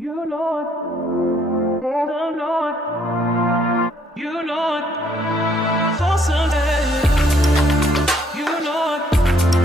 You know it, the Lord. You know it, for someday. You know it.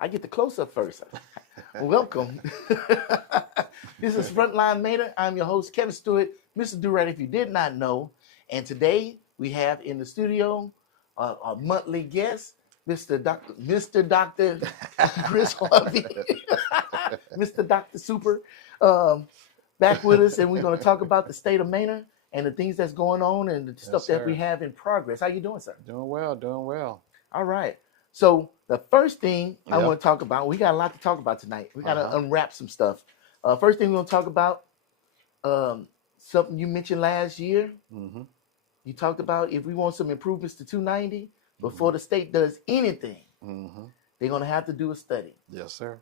I get the close-up first. Welcome. This is Frontline Manor. I'm your host, Kevin Stewart, Mr. Durant, if you did not know. And today we have in the studio a monthly guest, Mr. Dr. Chris Harvey, Mr. Dr. Super, um, back with us, and we're going to talk about the state of Manor and the things that's going on and the stuff that we have in progress. How you doing, sir? Doing well, doing well. All right. So the first thing I Yeah. want to talk about, we got a lot to talk about tonight. We got to unwrap some stuff. First thing we're going to talk about, something you mentioned last year. Mm-hmm. You talked about if we want some improvements to 290 before the state does anything, Mm-hmm. they're going to have to do a study. Yes, sir.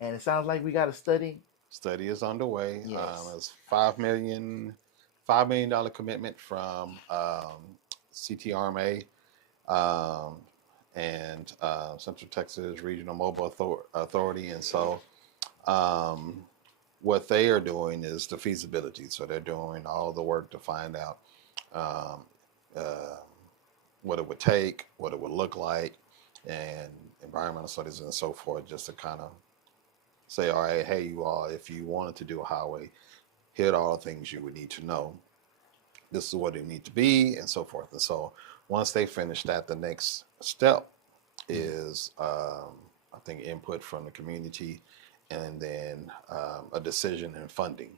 And it sounds like we got a study. Study is underway. Yes. It's $5 million commitment from CTRMA and Central Texas Regional Mobile Authority. And so what they are doing is the feasibility. So they're doing all the work to find out um, what it would take, what it would look like, and environmental studies and so forth, just to kind of say, all right, hey, you all, if you wanted to do a highway, here are all the things you would need to know. This is what it need to be, and so forth. And so once they finish that, the next step is, I think, input from the community, and then a decision in funding.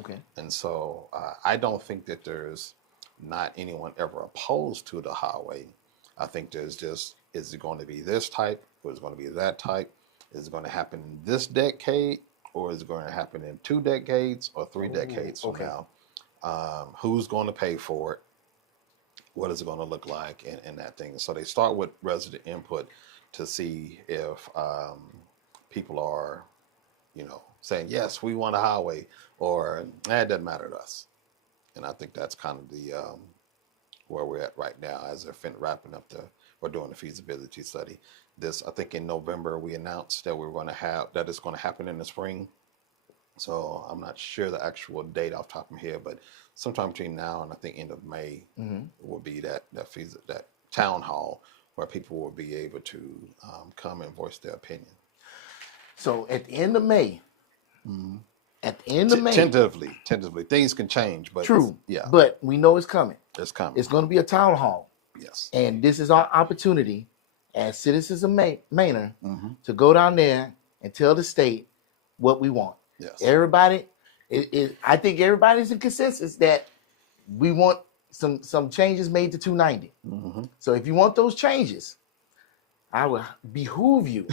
Okay. And so I don't think that there's not anyone ever opposed to the highway. I think there's just, is it going to be this type, or is it going to be that type? Is it going to happen in this decade, or is it going to happen in 2 decades or 3 decades from now? Who's going to pay for it? What is it going to look like, and that thing? So they start with resident input to see if people are, saying, yes, we want a highway, or it doesn't matter to us. And I think that's kind of the where we're at right now as they're wrapping up we're doing the feasibility study. I think in November, we announced that that it's going to happen in the spring. So I'm not sure the actual date off the top of my head, but sometime between now and I think end of May will be that town hall where people will be able to come and voice their opinion. So at the end of May, tentatively, things can change, but true. Yeah, but we know it's coming. It's coming. It's going to be a town hall. Yes. And this is our opportunity as citizens of Manor to go down there and tell the state what we want. Yes. Everybody, I think everybody's in consensus that we want some changes made to 290. So if you want those changes, I would behoove you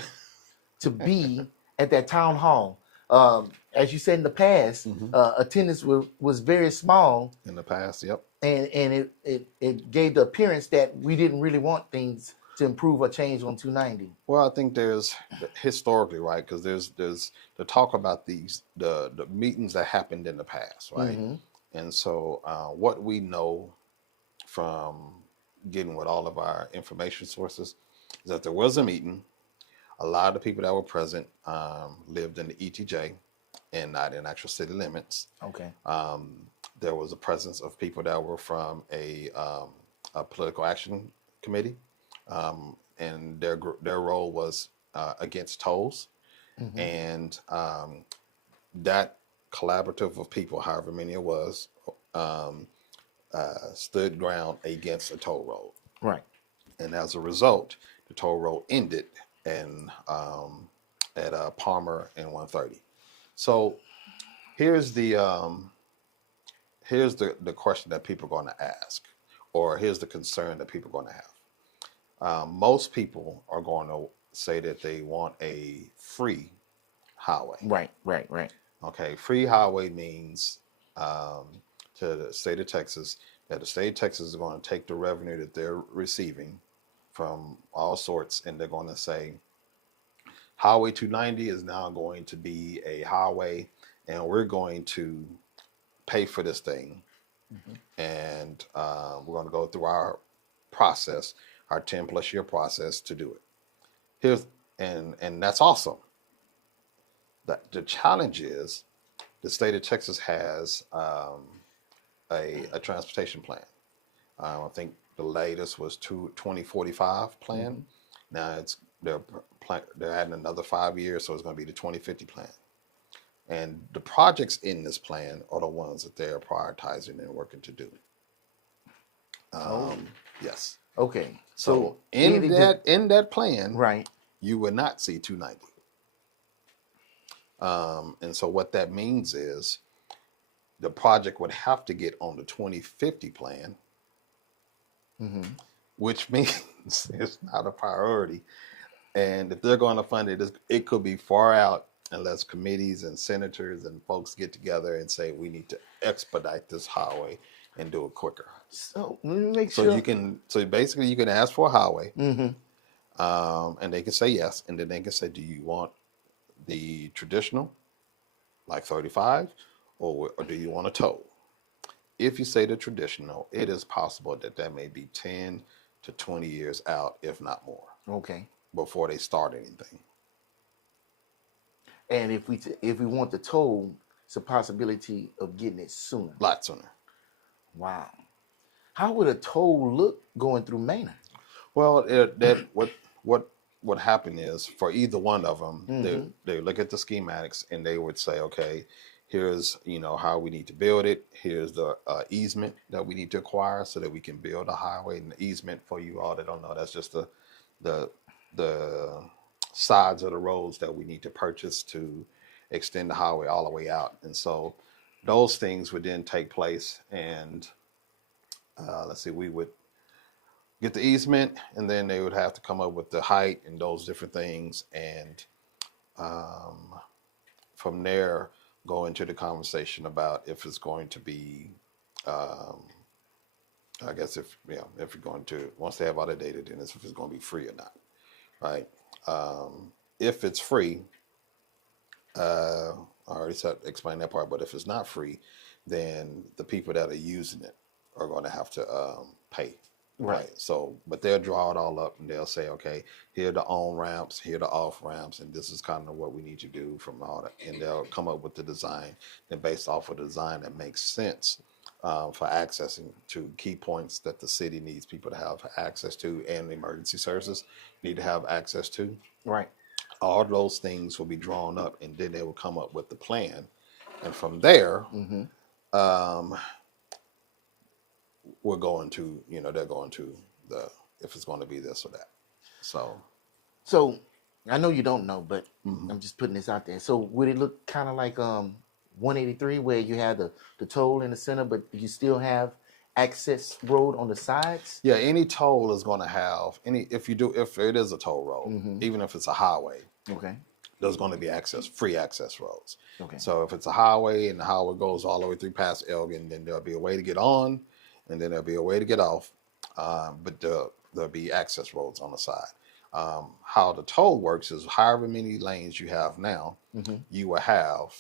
to be at that town hall. As you said in the past, attendance was very small. In the past, yep. And it gave the appearance that we didn't really want things to improve or change on 290. Well, I think there's historically, right, because there's the talk about the meetings that happened in the past, right? And so what we know from getting with all of our information sources is that there was a meeting. A lot of the people that were present lived in the ETJ and not in actual city limits. Okay. There was a presence of people that were from a political action committee, and their role was against tolls, and that collaborative of people, however many it was, stood ground against a toll road. Right. And as a result, the toll road ended at Palmer and 130. So here's the question that people are going to ask, or here's the concern that people are going to have. Most people are going to say that they want a free highway. Right. Okay, free highway means to the state of Texas that the state of Texas is going to take the revenue that they're receiving from all sorts, and they're going to say, Highway 290 is now going to be a highway, and we're going to pay for this thing, and we're going to go through our process, our 10+ year process to do it. And that's awesome. The challenge is the state of Texas has a transportation plan. I think the latest was 2045 plan. Now it's they're adding another 5 years, so it's going to be the 2050 plan. And the projects in this plan are the ones that they're prioritizing and working to do. Oh. Yes. Okay. So in in that plan, right. you will not see 290. And so what that means is the project would have to get on the 2050 plan, which means it's not a priority. And if they're going to fund it, it could be far out unless committees and senators and folks get together and say we need to expedite this highway and do it quicker. So let me make So sure. so basically you can ask for a highway, Mm-hmm. and they can say yes, and then they can say, do you want the traditional, like 35, or do you want a toll? If you say the traditional, it is possible that may be 10 to 20 years out, if not more. Okay. Before they start anything. And if we want the toll, it's a possibility of getting it sooner. A lot sooner. Wow. How would a toll look going through Manor? Well, what happened is for either one of them, they look at the schematics and they would say, okay, here's how we need to build it. Here's the easement that we need to acquire so that we can build a highway. And the easement, for you all that don't know, that's just the sides of the roads that we need to purchase to extend the highway all the way out. And so those things would then take place, and we would get the easement, and then they would have to come up with the height and those different things, and from there go into the conversation about if it's going to be I guess if you're going to, once they have all the data, then it's if it's going to be free or not, right? If it's free, I already explained that part, but if it's not free, then the people that are using it are going to have to pay. Right. So, but they'll draw it all up and they'll say, okay, here are the on ramps, here are the off ramps, and this is kind of what we need to do from all that. And they'll come up with the design. Then, based off of the design that makes sense for accessing to key points that the city needs people to have access to, and emergency services need to have access to. Right. All those things will be drawn up, and then they will come up with the plan. And from there, we're going to, they're going to if it's going to be this or that. So I know you don't know, but I'm just putting this out there. So would it look kind of like 183, where you have the toll in the center, but you still have access road on the sides? Yeah, any toll is going to have if it is a toll road, even if it's a highway. Okay. There's going to be free access roads. Okay. So if it's a highway and the highway goes all the way through past Elgin, then there'll be a way to get on, and then there'll be a way to get off. But there'll be access roads on the side. How the toll works is however many lanes you have now, you will have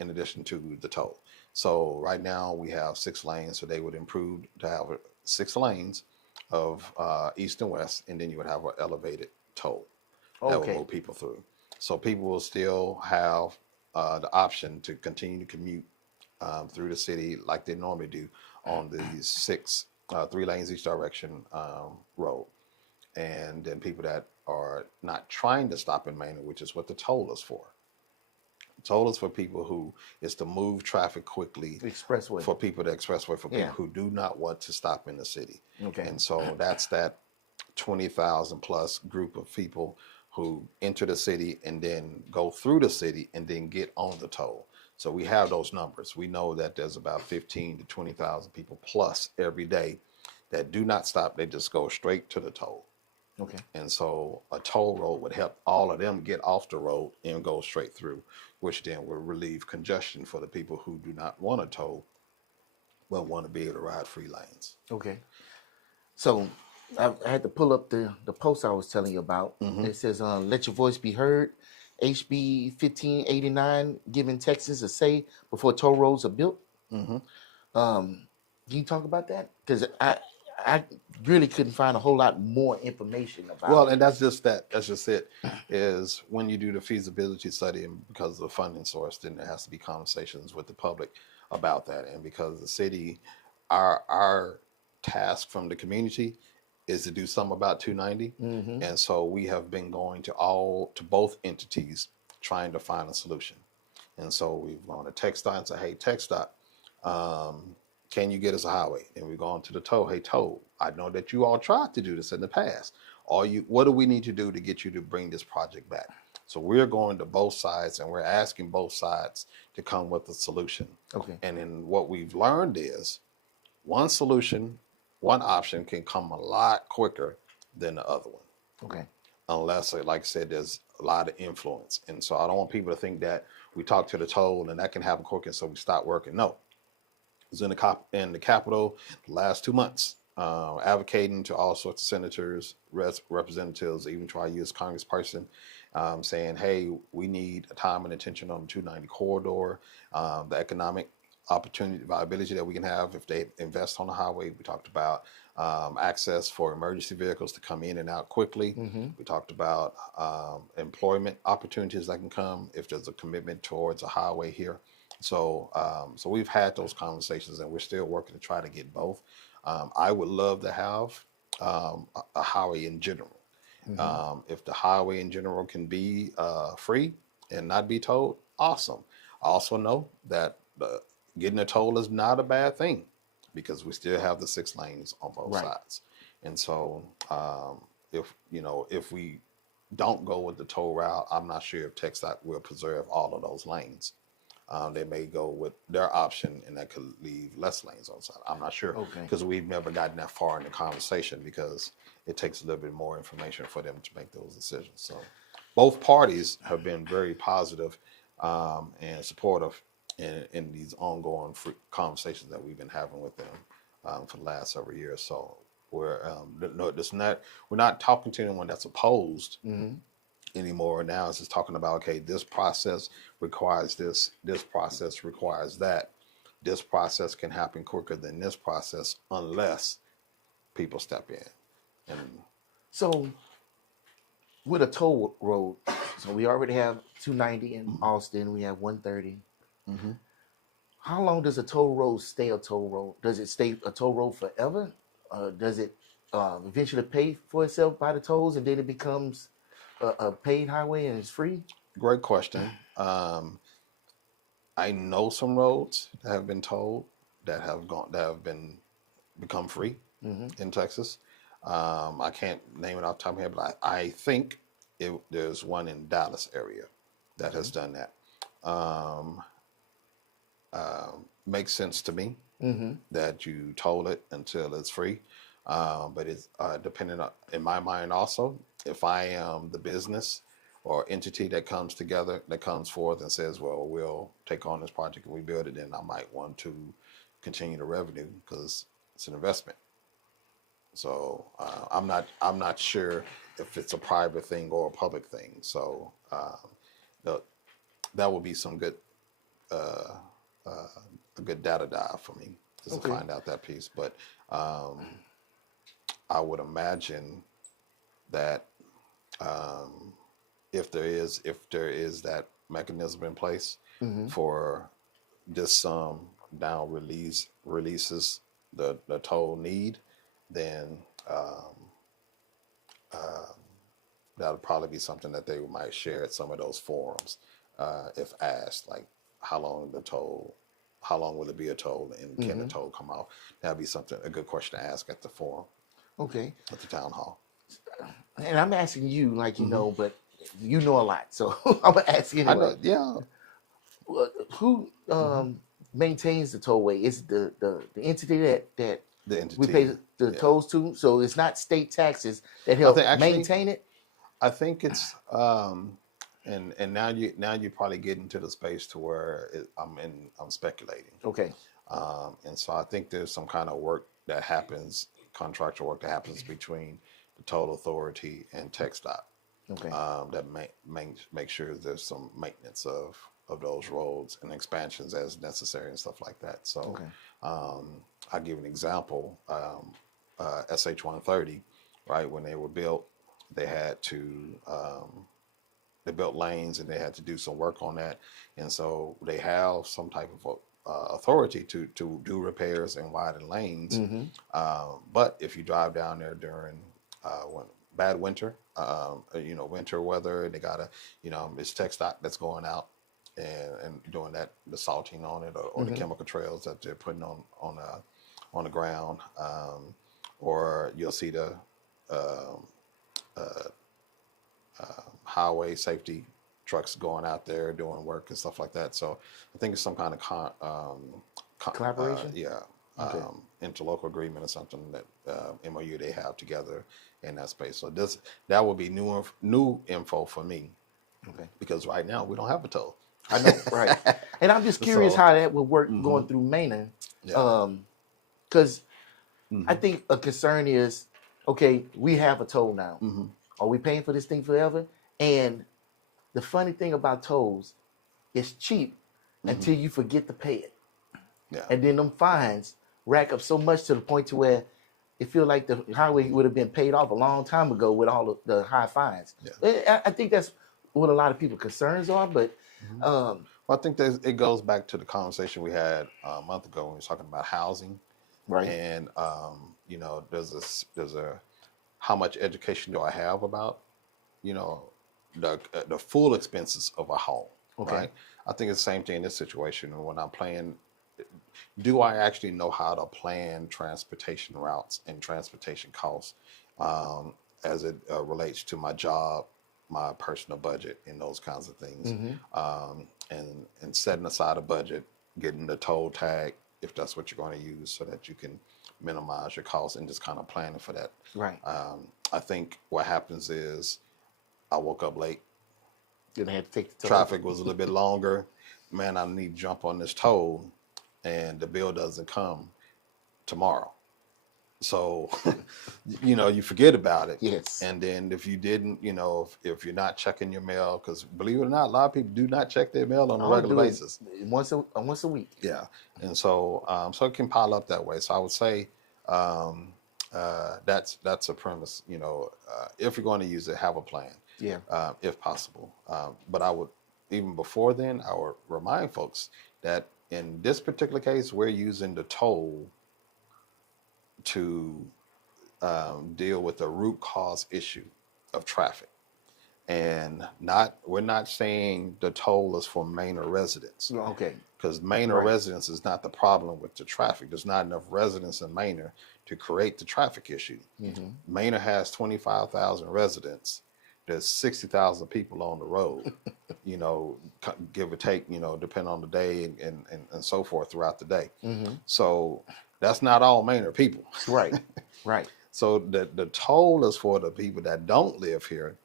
in addition to the toll. So right now we have 6 lanes, so they would improve to have 6 lanes of east and west, and then you would have an elevated toll that will move people through. So people will still have the option to continue to commute through the city like they normally do on these 6, 3 lanes each direction road. And then people that are not trying to stop in Manor, which is what the toll is for. Toll is for people who is to move traffic quickly. Expressway. For people, the expressway for people who do not want to stop in the city. Okay. And so that's that 20,000 plus group of people who enter the city and then go through the city and then get on the toll. So we have those numbers. We know that there's about 15 to 20,000 people plus every day that do not stop. They just go straight to the toll. Okay. And so a toll road would help all of them get off the road and go straight through, which then will relieve congestion for the people who do not want a toll, but want to be able to ride free lanes. Okay. So I had to pull up the post I was telling you about. It says, let your voice be heard. HB 1589, giving Texans a say before toll roads are built. Can you talk about that? Because I really couldn't find a whole lot more information about it. Well, and that's just it, is when you do the feasibility study, and because of the funding source, then there has to be conversations with the public about that. And because the city, our task from the community is to do something about 290. Mm-hmm. And so we have been going to both entities trying to find a solution. And so we've gone to TxDOT and said, hey, TxDOT, can you get us a highway? And we've gone to the toll. Hey, toll, I know that you all tried to do this in the past. What do we need to do to get you to bring this project back? So we're going to both sides and we're asking both sides to come with a solution. Okay. And then what we've learned is one solution, one option can come a lot quicker than the other one. Okay. Unless, like I said, there's a lot of influence. And so I don't want people to think that we talk to the toll and that can happen quick and so we stop working. No. I was in the Capitol the last 2 months, advocating to all sorts of senators, representatives, even to our U.S. congressperson, saying, hey, we need a time and attention on the 290 corridor, the economic opportunity, viability that we can have if they invest on the highway. We talked about access for emergency vehicles to come in and out quickly. Mm-hmm. We talked about employment opportunities that can come if there's a commitment towards a highway here. So we've had those conversations and we're still working to try to get both. I would love to have a highway in general. Mm-hmm. If the highway in general can be free and not be tolled, awesome. I also know that getting a toll is not a bad thing because we still have the 6 lanes on both Right. sides. And so if we don't go with the toll route, I'm not sure if TxDOT will preserve all of those lanes. They may go with their option and that could leave less lanes on the side. I'm not sure because we've never gotten that far in the conversation because it takes a little bit more information for them to make those decisions. So both parties have been very positive and supportive in these ongoing conversations that we've been having with them for the last several years. So we're not talking to anyone that's opposed. Mm-hmm. Anymore. Now it's just talking about, okay, this process requires this process requires that. This process can happen quicker than this process unless people step in. And So with a toll road, so we already have 290 in Austin, we have 130. mm-hmm. How long does a toll road stay a toll road? Does it stay a toll road forever? Does it eventually pay for itself by the tolls and then it becomes a paid highway and it's free? Great question. I know some roads that have been tolled that have become free in Texas. I can't name it off the top of my head, but I think there's one in Dallas area that has done that. Makes sense to me that you toll it until it's free. But it's dependent on, in my mind also, if I am the business or entity that comes together, that comes forth and says, well, we'll take on this project and we build it, then I might want to continue the revenue because it's an investment. So I'm not sure if it's a private thing or a public thing. So that would be some good a good data dive for me just to find out that piece. But I would imagine that if there is that mechanism in place for this down releases the total need, then that'll probably be something that they might share at some of those forums if asked, like how long will it be a toll and can the toll come out? That'd be a good question to ask at the forum. Okay. At the town hall. And I'm asking you, like you know, but you know a lot, so I'm gonna ask you anyway. Yeah. Who maintains the tollway? Is it the entity that The entity we pay the tolls to? So it's not state taxes that help maintain it. I think it's and now you probably get into the space to where I'm speculating. Okay. And so I think there's some kind of work that happens, contractual work that happens between the toll authority and TxDOT. Okay. That make sure there's some maintenance of those roads and expansions as necessary and stuff like that. So I'll give an example. SH 130, right, when they were built, they had to they built lanes and they had to do some work on that. And so they have some type of authority to do repairs and widen lanes. Mm-hmm. But if you drive down there during when bad winter, winter weather, and they got it's tech stock that's going out and doing that, the salting on it, or the Mm-hmm. chemical trails that they're putting on the ground, or you'll see the um, uh, highway safety trucks going out there doing work and stuff like that. So I think it's some kind of Collaboration? yeah, Okay. interlocal agreement or something that MOU they have together in that space. So that will be new info for me Okay. because right now we don't have a toll. I know, right. And I'm just curious So, how that would work going mhm, through Manor. yeah, Because I hmm think a concern is, okay, we have a toll now. hmm Are we paying for this thing forever? And the funny thing about tolls, it's cheap hmm until you forget to pay it. yeah, And then them fines rack up so much to the point to where it feel like the highway would have been paid off a long time ago with all of the high fines. yeah. I think that's what a lot of people concerns are, but hmm um, Well, I think that it goes back to the conversation we had a month ago when we were talking about housing, right. and there's a how much education do I have about you know the full expenses of a home, Okay. right? I think it's the same thing in this situation. When I'm playing, do I actually know how to plan transportation routes and transportation costs um, as it relates to my job, my personal budget, and those kinds of things, Mm-hmm. and setting aside a budget, getting the toll tag if that's what you're going to use, so that you can minimize your costs and just kind of planning for that. Right. I think what happens is I woke up late, Gonna have to take the toll. traffic was a little bit longer. Man, I need to jump on this toll, and the bill doesn't come tomorrow. So, you forget about it. Yes. And then if you didn't, if you're not checking your mail, because believe it or not, a lot of people do not check their mail on a I'll regular do it basis. once a week. Yeah. And so it can pile up that way. So I would say um, that's a premise. If you're going to use it, have a plan, Yeah. if possible. But I would, even before then, I would remind folks that in this particular case, we're using the toll to deal with the root cause issue of traffic. And we're not saying the toll is for Manor residents, Okay. because Manor Right. residents is not the problem with the traffic. There's not enough residents in Manor to create the traffic issue. Mm-hmm. Manor has 25,000 residents. There's 60,000 people on the road, give or take, depending on the day and so forth throughout the day. Mm-hmm. So that's not all Manor people. Right. Right. So the toll is for the people that don't live here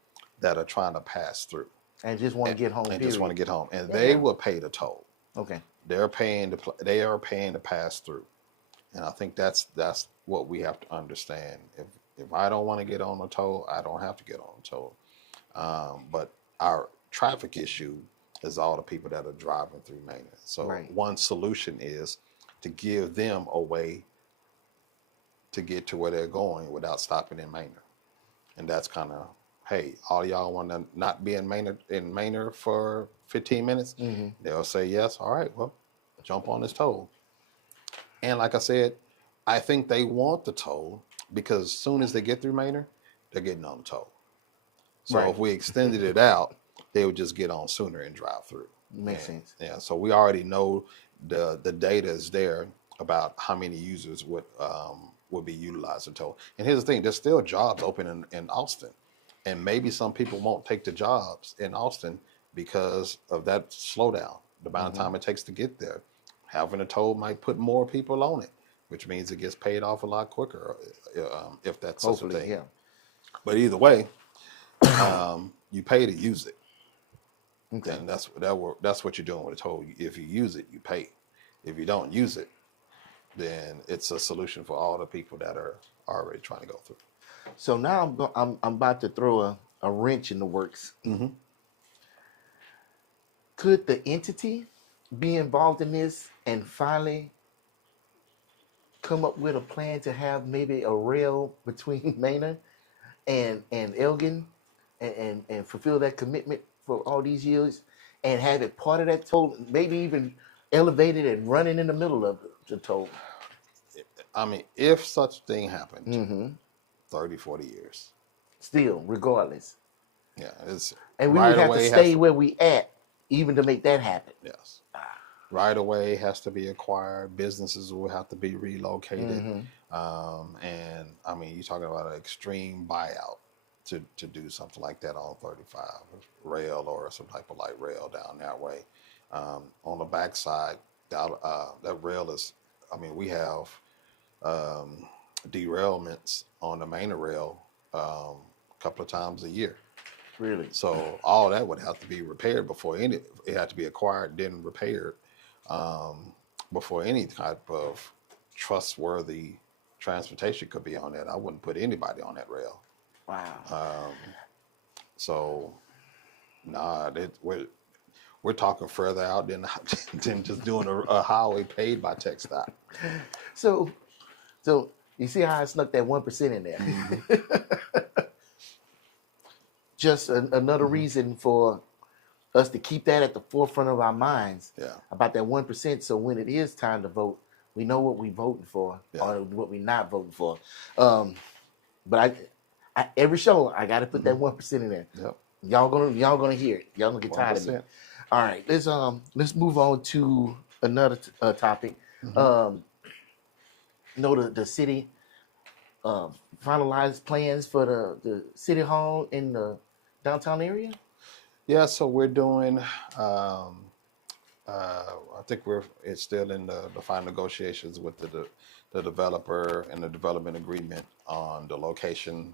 that are trying to pass through And just want to get home. and Period. just want to get home. And Yeah. they will pay the toll. Okay. They are paying to pass through. And I think that's what we have to understand. If I don't want to get on the toll, I don't have to get on the toll. But our traffic issue is all the people that are driving through Manor. So Right. one solution is to give them a way to get to where they're going without stopping in Manor. And that's kind of, hey, all y'all want to not be in Manor for 15 minutes? Mm-hmm. They'll say yes. All right, well, jump on this toll. And like I said, I think they want the toll because as soon as they get through Manor, they're getting on the toll. So Right. if we extended it out, they would just get on sooner and drive through. Makes sense. Yeah. So we already know the data is there about how many users would be utilizing toll. And here's the thing: there's still jobs open in Austin, and maybe some people won't take the jobs in Austin because of that slowdown, the amount of time it takes to get there. Having a toll might put more people on it, which means it gets paid off a lot quicker, if that's such a Hopefully, thing. yeah. But either way, you pay to use it. Okay. And that's what you're doing with a toll. If you use it, you pay. If you don't use it, then it's a solution for all the people that are already trying to go through. So now I'm about to throw a wrench in the works. Mm-hmm. Could the entity be involved in this and finally come up with a plan to have maybe a rail between Manor and Elgin and fulfill that commitment for all these years and have it part of that toll, maybe even elevated and running in the middle of the toll. I mean, if such thing happened, Mm-hmm. 30, 40 years. Still, regardless. Yeah, it's And we would right have to away has stay to, where we at even to make that happen. yes. Right away has to be acquired. Businesses will have to be relocated. Mm-hmm. And I mean, you're talking about an extreme buyout to do something like that on 35 rail or some type of light rail down that way. On the backside, that rail is, I mean, we have um, derailments on the main rail a couple of times a year. Really. So all that would have to be repaired before any. It had to be acquired, then repaired um, before any type of trustworthy transportation could be on that. I wouldn't put anybody on that rail. Wow. So, nah, we're talking further out than than just doing a highway paid by TxDOT. So you see how I snuck that 1% in there. Mm-hmm. Just another Mm-hmm. reason for us to keep that at the forefront of our minds Yeah. about that 1%. So when it is time to vote, we know what we're voting for Yeah. or what we're not voting for. But I every show I got to put that 1% in there. Yep. Y'all gonna hear it. Y'all gonna get tired of me. 1%. All right, let's move on to another topic. Mm-hmm. The city finalized plans for the city hall in the downtown area. Yeah. So we're doing. I think it's still in the final negotiations with the developer and the development agreement on the location,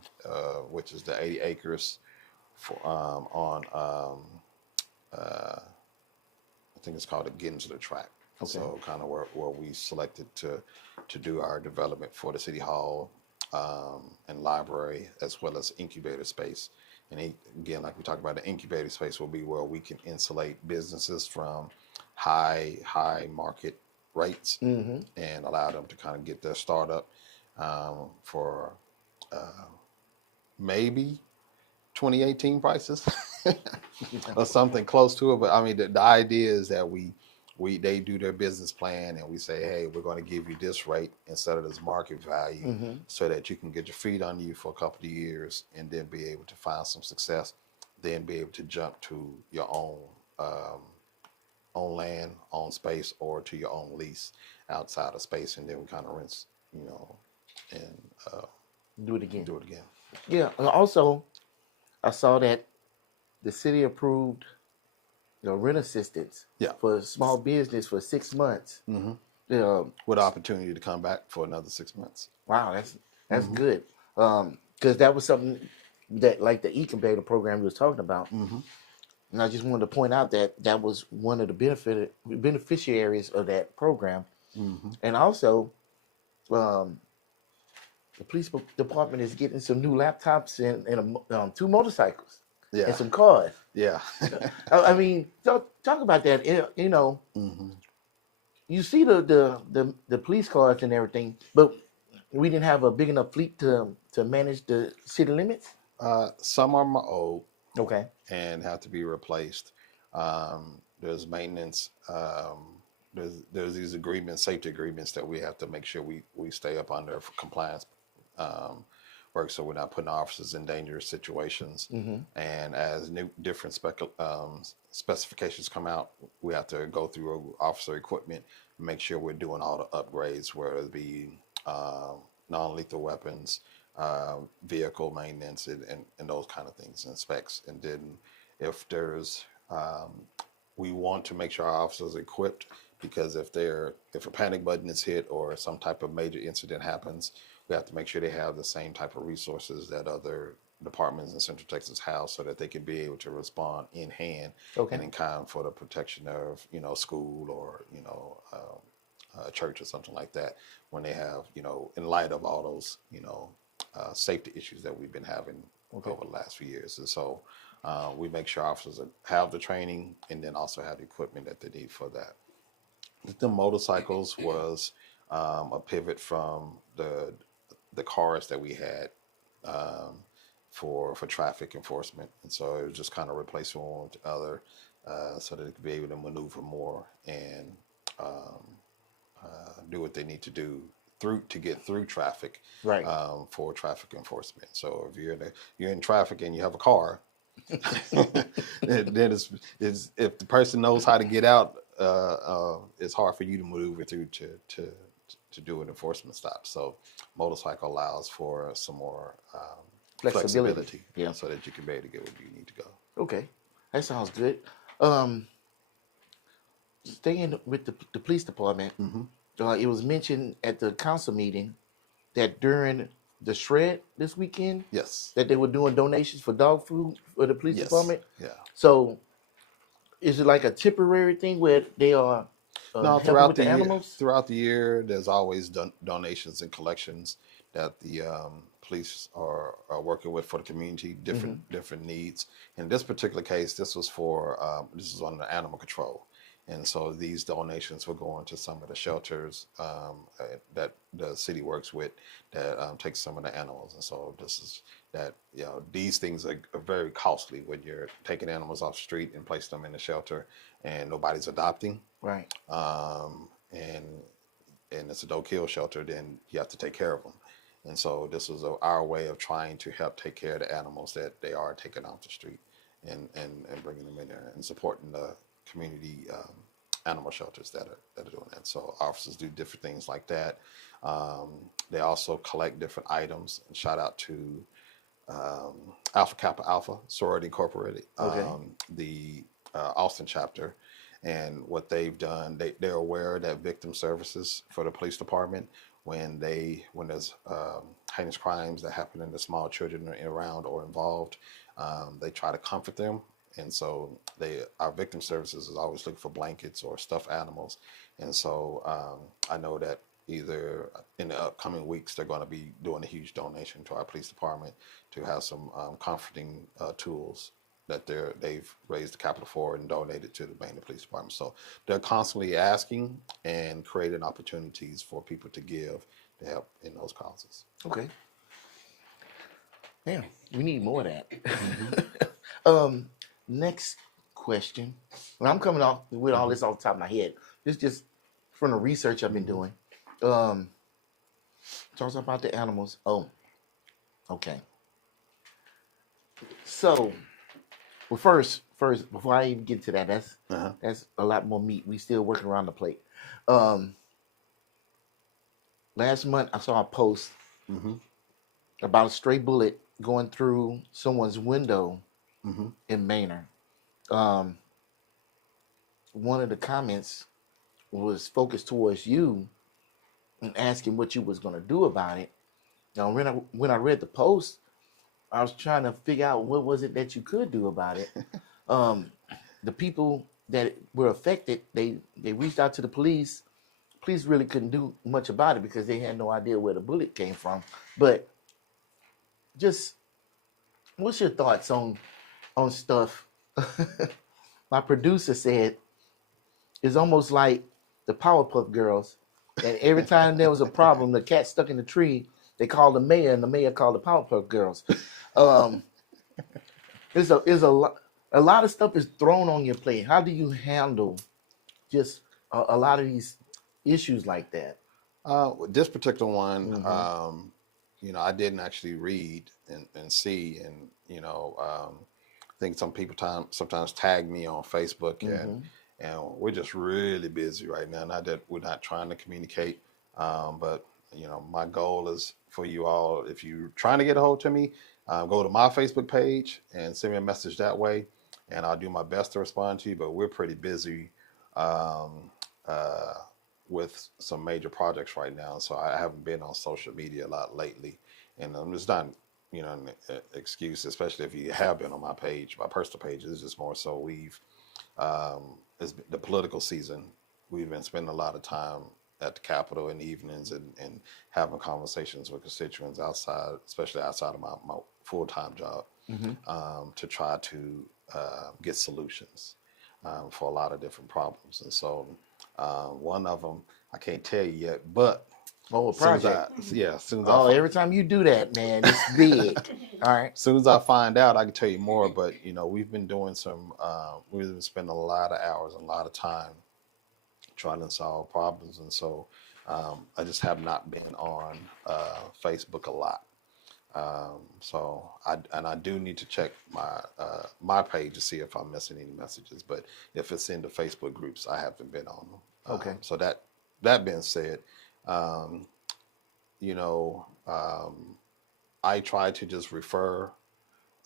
which is the 80 acres for on I think it's called the Gensler tract. Okay. So kind of where we selected to do our development for the city hall and library as well as incubator space. And again, like we talked about, the incubator space will be where we can insulate businesses from high market rates Mm-hmm. and allow them to kind of get their startup for maybe 2018 prices or something close to it. But I mean, the idea is that they do their business plan and we say, hey, we're going to give you this rate instead of this market value, Mm-hmm. so that you can get your feet under you for a couple of years and then be able to find some success, then be able to jump to your own land, own space, or to your own lease outside of space, and then we kind of rinse, and Do it again. do it again. Yeah. And also, I saw that the city approved rent assistance Yeah. for small business for 6 months. Mm-hmm. With opportunity to come back for another 6 months. Wow, that's Mm-hmm. good. Because that was something that, like the incubator program you was talking about, Mm-hmm. and I just wanted to point out that was one of the beneficiaries of that program, Mm-hmm. and also, the police department is getting some new laptops and 2 motorcycles Yeah. and some cars. Yeah. I mean, talk about that. Mm-hmm. You see the police cars and everything, but we didn't have a big enough fleet to manage the city limits. Some are old Okay. and have to be replaced. There's maintenance. There's these agreements, safety agreements that we have to make sure we stay up under for compliance work, so we're not putting officers in dangerous situations. Mm-hmm. And as different specifications come out, we have to go through officer equipment and make sure we're doing all the upgrades, whether it be non-lethal weapons, vehicle maintenance, and those kind of things and specs. And then if there's we want to make sure our officers are equipped, because if a panic button is hit or some type of major incident happens, we have to make sure they have the same type of resources that other departments in Central Texas have, so that they can be able to respond in hand Okay. and in kind for the protection of school or a church or something like that, when they have in light of all those safety issues that we've been having over the last few years. And so we make sure officers have the training and then also have the equipment that they need for that. The motorcycles was a pivot from the cars that we had for traffic enforcement, and so it was just kind of replacing one with the other, so that they could be able to maneuver more and do what they need to do to get through traffic, Right. for traffic enforcement. So if you're in traffic and you have a car, then it's if the person knows how to get out, it's hard for you to maneuver through to do an enforcement stop. So motorcycle allows for some more flexibility, Yeah. so that you can be able to get where you need to go. Okay. That sounds good. Staying with the police department, it was mentioned at the council meeting that during the shred this weekend, Yes. that they were doing donations for dog food for the police Yes. department. Yeah. So, is it like a temporary thing where they are No, helping with the animals? throughout the year, there's always donations and collections that the police are working with for the community, different needs. In this particular case, this was this is on the animal control, and so these donations were going to some of the shelters that the city works with that takes some of the animals, and so this is that these things are very costly when you're taking animals off the street and place them in a shelter and nobody's adopting. Right. And it's a no-kill shelter, then you have to take care of them. And so this was our way of trying to help take care of the animals that they are taking off the street and bringing them in there and supporting the community animal shelters that are doing that. So officers do different things like that. They also collect different items. And shout out to Alpha Kappa Alpha Sorority Incorporated, the Austin chapter. And what they've done, they're aware that victim services for the police department, when there's heinous crimes that happen and the small children are around or involved, they try to comfort them. And so our victim services is always looking for blankets or stuffed animals. And so I know that either in the upcoming weeks, they're going to be doing a huge donation to our police department to have some comforting tools that they've raised the capital for and donated to the Manor Police Department. So they're constantly asking and creating opportunities for people to give to help in those causes. Okay. Yeah, we need more of that. Next question. Well, I'm coming off with all this off the top of my head. This just from the research I've been doing. Talks about the animals. Oh, okay. So, well, first, before I even get to that, that's a lot more meat. We still working around the plate. Last month, I saw a post about a stray bullet going through someone's window in Manor. One of the comments was focused towards you and asking what you was going to do about it. Now, when I read the post, I was trying to figure out what was it that you could do about it. The people that were affected, they reached out to the police. Police really couldn't do much about it because they had no idea where the bullet came from. But just, what's your thoughts on stuff? My producer said it's almost like the Powerpuff Girls. And every time there was a problem, the cat stuck in the tree, they called the mayor, and the mayor called the Powerpuff Girls. There's a lot of stuff is thrown on your plate. How do you handle just a lot of these issues like that? This particular one, I didn't actually read and see, and I think some people sometimes tag me on Facebook, and we're just really busy right now. Not that we're not trying to communicate, but my goal is for you all, if you're trying to get a hold of me, go to my Facebook page and send me a message that way, and I'll do my best to respond to you. But we're pretty busy with some major projects right now, so I haven't been on social media a lot lately, and it's not an excuse, especially if you have been on my page, my personal page. It's just more so it's the political season. We've been spending a lot of time at the Capitol in the evenings and having conversations with constituents outside, especially outside of my full-time job, to try to get solutions for a lot of different problems. And so one of them, I can't tell you yet, but a project. Every time you do that, man, it's big. All right. As soon as I find out, I can tell you more. But we've been doing we've been spending a lot of hours, a lot of time trying to solve problems. And so I just have not been on Facebook a lot. I do need to check my page to see if I'm missing any messages. But if it's in the Facebook groups, I haven't been on them. Okay. So that being said, um, you know, I try to just refer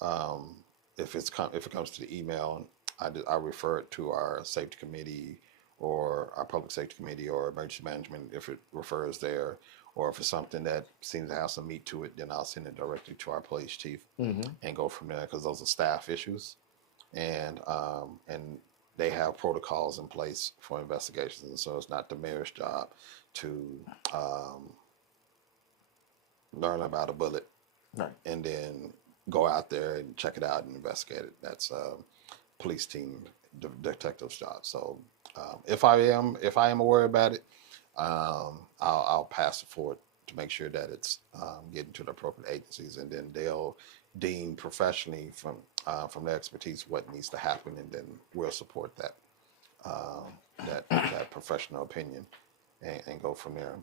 um, if it comes to the email, I refer it to our safety committee or our public safety committee or emergency management if it refers there, or if it's something that seems to have some meat to it, then I'll send it directly to our police chief Mm-hmm. and go from there because those are staff issues, and they have protocols in place for investigations, and so it's not the mayor's job to um, learn about a bullet Right. and then go out there and check it out and investigate it. That's police team detective's job. So if I am aware about it, I'll pass it forward to make sure that it's getting to the appropriate agencies, and then they'll deem professionally from their expertise what needs to happen, and then we'll support that professional opinion and go from there.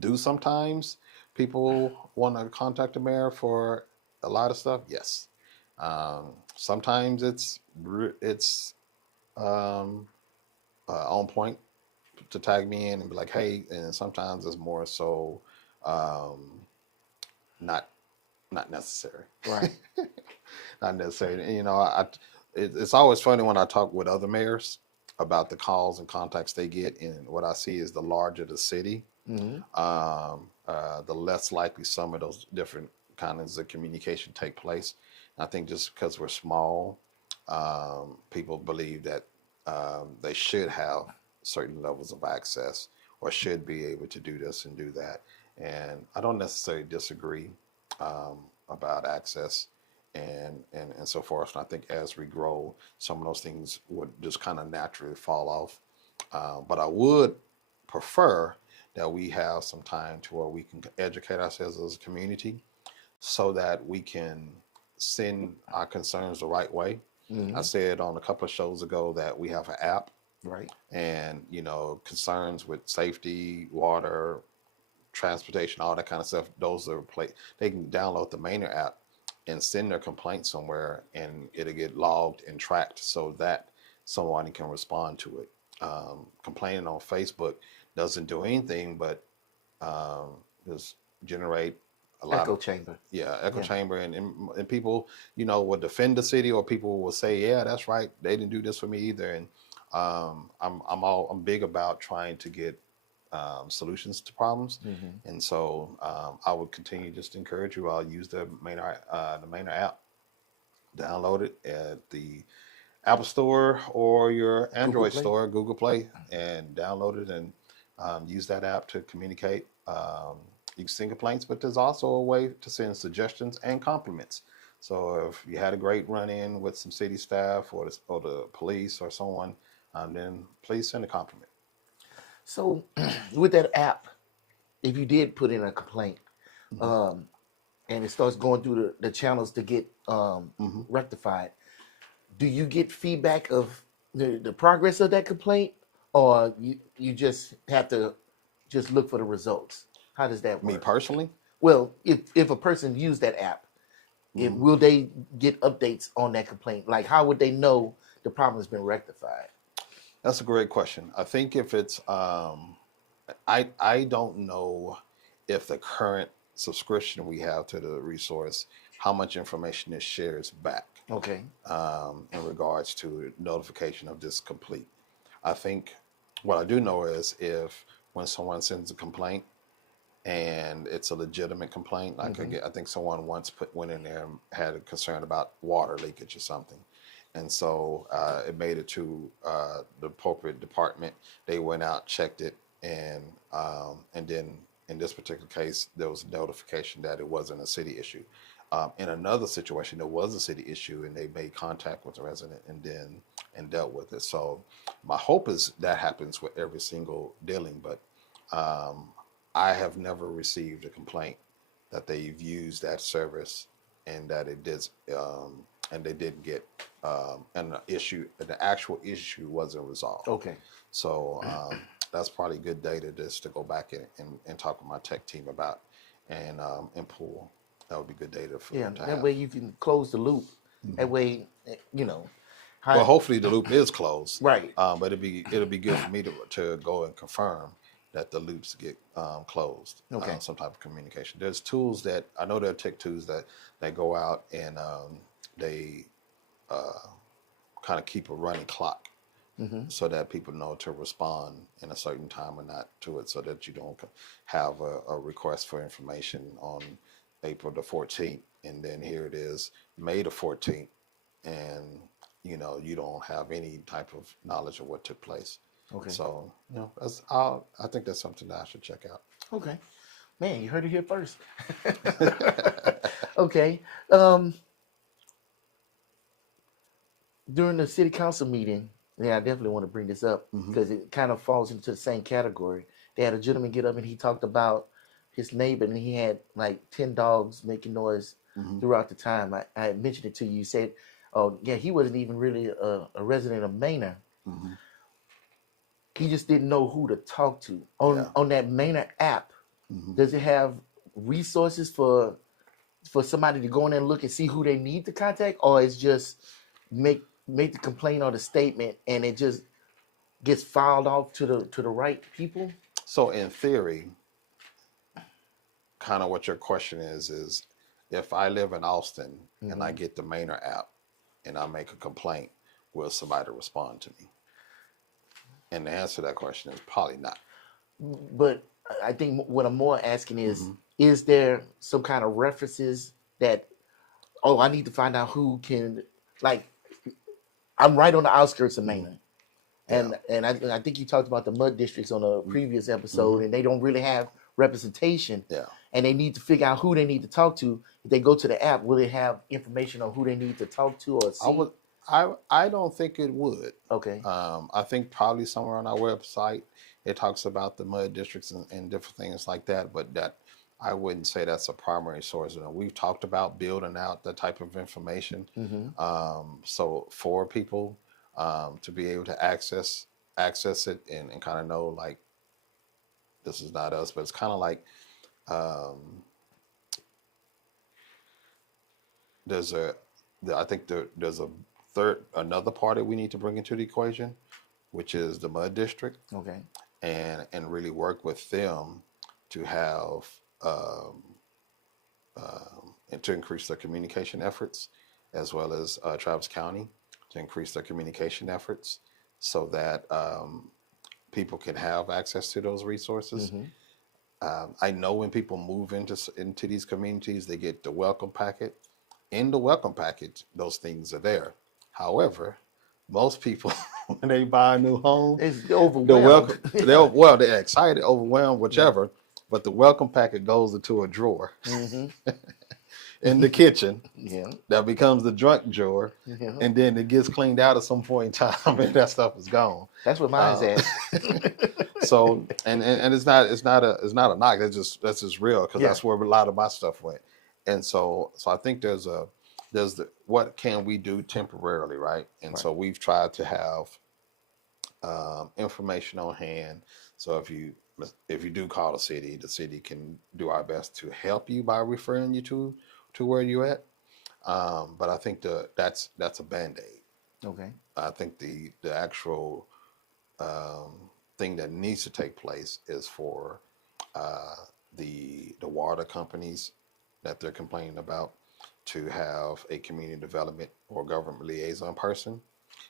Do sometimes people want to contact the mayor for a lot of stuff? Yes. Sometimes it's um, on point to tag me in and be like, hey. And sometimes it's more so um, not not necessary. Right. Not necessary. And, it's always funny when I talk with other mayors about the calls and contacts they get, and what I see is the larger the city, Mm-hmm. the less likely some of those different kinds of communication take place. I think just because we're small, people believe that they should have certain levels of access or should be able to do this and do that. And I don't necessarily disagree about access and so forth. And I think as we grow, some of those things would just kind of naturally fall off. But I would prefer that we have some time to where we can educate ourselves as a community so that we can send our concerns the right way. Mm-hmm. I said on a couple of shows ago that we have an app, Right. and concerns with safety, water, transportation, all that kind of stuff, those are they can download the Manor app and send their complaint somewhere, and it'll get logged and tracked so that someone can respond to it. Complaining on Facebook doesn't do anything but just generate a lot Echo of chamber. echo Yeah. chamber, and people will defend the city, or people will say, yeah, that's right, they didn't do this for me either. And I'm big about trying to get solutions to problems. Mm-hmm. And so I would continue just to encourage you all use the Manor app, download it at the Apple Store or your Android Play. store, Google Play, and download it and use that app to communicate. You can send complaints, but there's also a way to send suggestions and compliments. So if you had a great run-in with some city staff or the police or someone, then please send a compliment. So, with that app, if you did put in a complaint, Mm-hmm. And it starts going through the channels to get Mm-hmm. rectified, do you get feedback of the progress of that complaint, or you just have to just look for the results? How does that work? Me personally? Well, if a person used that app, Mm-hmm. will they get updates on that complaint? Like, how would they know the problem has been rectified? That's a great question. I think if it's, I don't know if the current subscription we have to the resource, how much information it shares back Okay. in regards to notification of this complete. I think what I do know is if when someone sends a complaint and it's a legitimate complaint, like I think someone once went in there and had a concern about water leakage or something. And so it made it to the appropriate department. They went out, checked it, and then in this particular case, there was a notification that it wasn't a city issue. In another situation, there was a city issue, and they made contact with the resident and dealt with it. So my hope is that happens with every single dealing, but I have never received a complaint that they've used that service and that it did and they didn't get and the actual issue wasn't resolved. Okay. So that's probably good data just to go back and talk with my tech team about and pull. That would be good data for Yeah, them to that have. way you can close the loop. That way, you know, Well, how, hopefully the loop is closed. right. But it'll be good for me to go and confirm that the loops get closed. Okay. Some type of communication. There's tools that I know there are tech tools that go out and they kind of keep a running clock Mm-hmm. so that people know to respond in a certain time or not to it, so that you don't have a request for information on April the 14th, and then here it is May the 14th, and you don't have any type of knowledge of what took place. Okay. So I think that's something that I should check out. Okay. Man, you heard it here first. Okay. Um, During the city council meeting, yeah, I definitely want to bring this up because it kind of falls into the same category. They had a gentleman get up and he talked about his neighbor, and he had like 10 dogs making noise throughout the time. I had mentioned it to you. You said, oh, yeah, he wasn't even really a resident of Manor. Mm-hmm. He just didn't know who to talk to. Yeah. On that Manor app, Mm-hmm. does it have resources for somebody to go in there and look and see who they need to contact, or it's just make the complaint or the statement and it just gets filed off to the right people? So in theory, kind of what your question is if I live in Austin and I get the Manor app and I make a complaint, will somebody respond to me? And the answer to that question is probably not. But I think what I'm more asking is there some kind of references that, oh, I need to find out who can, like, I'm right on the outskirts of Manor. And I think you talked about the mud districts on a previous episode, and they don't really have representation. Yeah. And they need to figure out who they need to talk to. If they go to the app, will it have information on who they need to talk to or see? I don't think it would. Okay. I think probably somewhere on our website it talks about the mud districts and different things like that, but that I wouldn't say that's a primary source. We've talked about building out that type of information, so for people to be able to access it and kind of know, like, this is not us, but it's kind of like I think there's another party we need to bring into the equation, which is the mud district. Okay. And really work with them to have and to increase their communication efforts, as well as Travis County to increase their communication efforts, so that people can have access to those resources. I know when people move into these communities, they get the welcome packet. In the welcome package, those things are there. However, most people, when they buy a new home, It's overwhelmed. they're excited, overwhelmed, whichever. But the welcome packet goes into a drawer in the kitchen. Yeah. That becomes the drunk drawer, Yeah. and then it gets cleaned out at some point in time, and that stuff is gone. That's what mine's at. So, and it's not a knock. That's just real, because that's where a lot of my stuff went. And so I think there's what can we do temporarily, right? And so we've tried to have information on hand. So if you do call the city can do our best to help you by referring you to where you're at. But I think that's a Band-Aid. Okay. I think the actual thing that needs to take place is for the water companies that they're complaining about to have a community development or government liaison person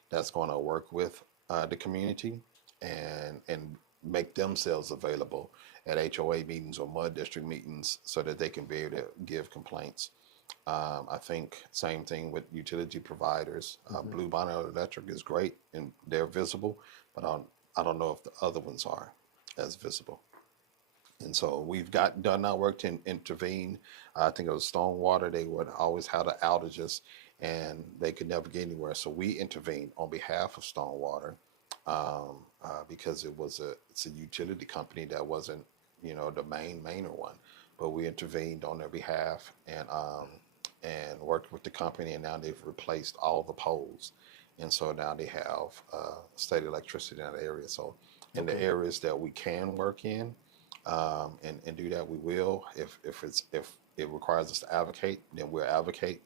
that's going to work with the community and make themselves available at HOA meetings or mud district meetings, so that they can be able to give complaints. I think same thing with utility providers. Blue Bonnet Electric is great and they're visible, but I don't know if the other ones are as visible. And so we've done our work to intervene. I think it was Stonewater. They would always have the outages and they could never get anywhere. So we intervened on behalf of Stonewater because it's a utility company that wasn't, the main Manor one. But we intervened on their behalf and and worked with the company, and now they've replaced all the poles, and so now they have state electricity in that area. So in the Okay. areas that we can work in, and do that, we will. If it requires us to advocate, then we'll advocate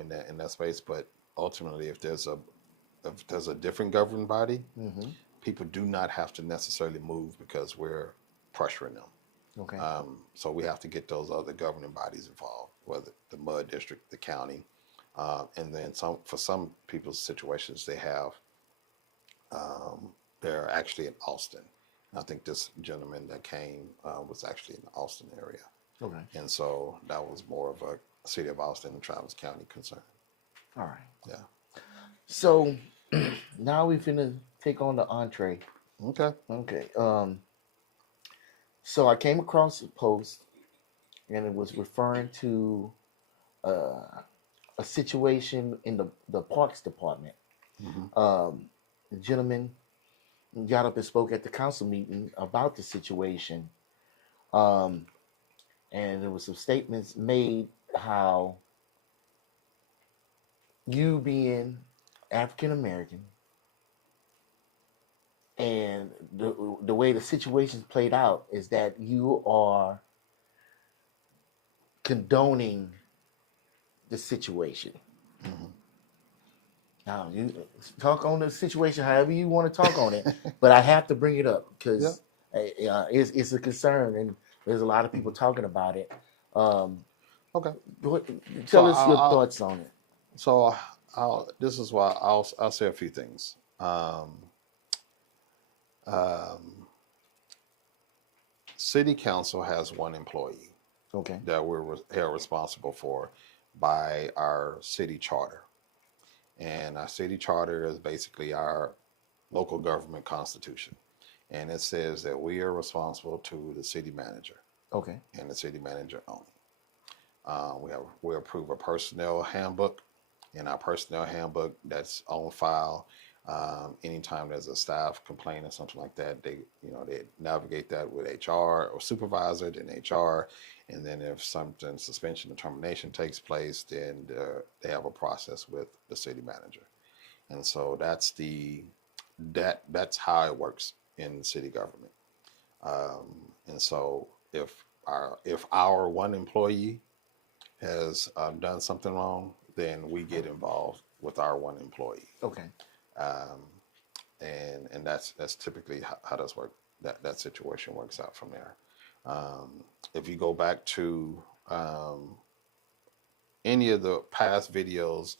in that space. But ultimately, if there's a different governing body, Mm-hmm. people do not have to necessarily move because we're pressuring them. Okay. So we have to get those other governing bodies involved, whether the mud district, the county, and then for some people's situations, they're actually in Austin. I think this gentleman that came was actually in the Austin area, Okay. and so that was more of a city of Austin and Travis County concern. All right. Yeah. So now we finna take on the entree. Okay. Okay. So I came across a post, and it was referring to uh, a situation in the parks department. Hmm. The gentleman got up and spoke at the council meeting about the situation, um, and there was some statements made how you being African American and the way the situation's played out is that you are condoning the situation. Hmm. Now you talk on the situation however you want to talk on it, but I have to bring it up Yeah. because it's a concern and there's a lot of people Hmm. talking about it. Um, Okay. So Tell us your thoughts on it. so this is why I'll say a few things. Um, City council has one employee Okay. that we're held responsible for by our city charter. And our city charter is basically our local government constitution. And it says that we are responsible to the city manager Okay. and the city manager only. We approve a personnel handbook. In our personnel handbook, that's on file. Anytime there's a staff complaint or something like that, they navigate that with HR or supervisor, then HR, and then if something suspension or termination takes place, then they have a process with the city manager. And so that's how it works in city government. And so if our one employee has done something wrong, then we get involved with our one employee, Okay. um, and that's typically how does work. That situation works out from there. If you go back to any of the past videos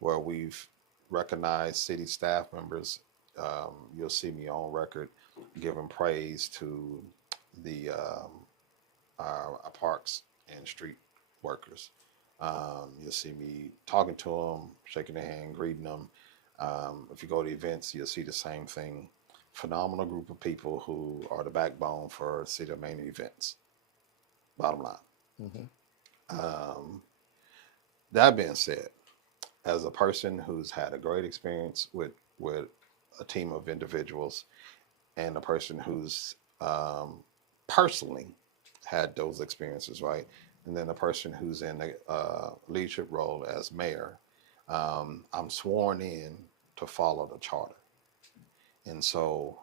where we've recognized city staff members, you'll see me on record giving praise to the our parks and street workers. You'll see me talking to them, shaking their hand, greeting them. If you go to events, you'll see the same thing. Phenomenal group of people who are the backbone for City of Manor events. Bottom line. Mm-hmm. Um, that being said, as a person who's had a great experience with a team of individuals, and a person who's personally had those experiences, right? And then a person who's in a leadership role as mayor, I'm sworn in to follow the charter. And so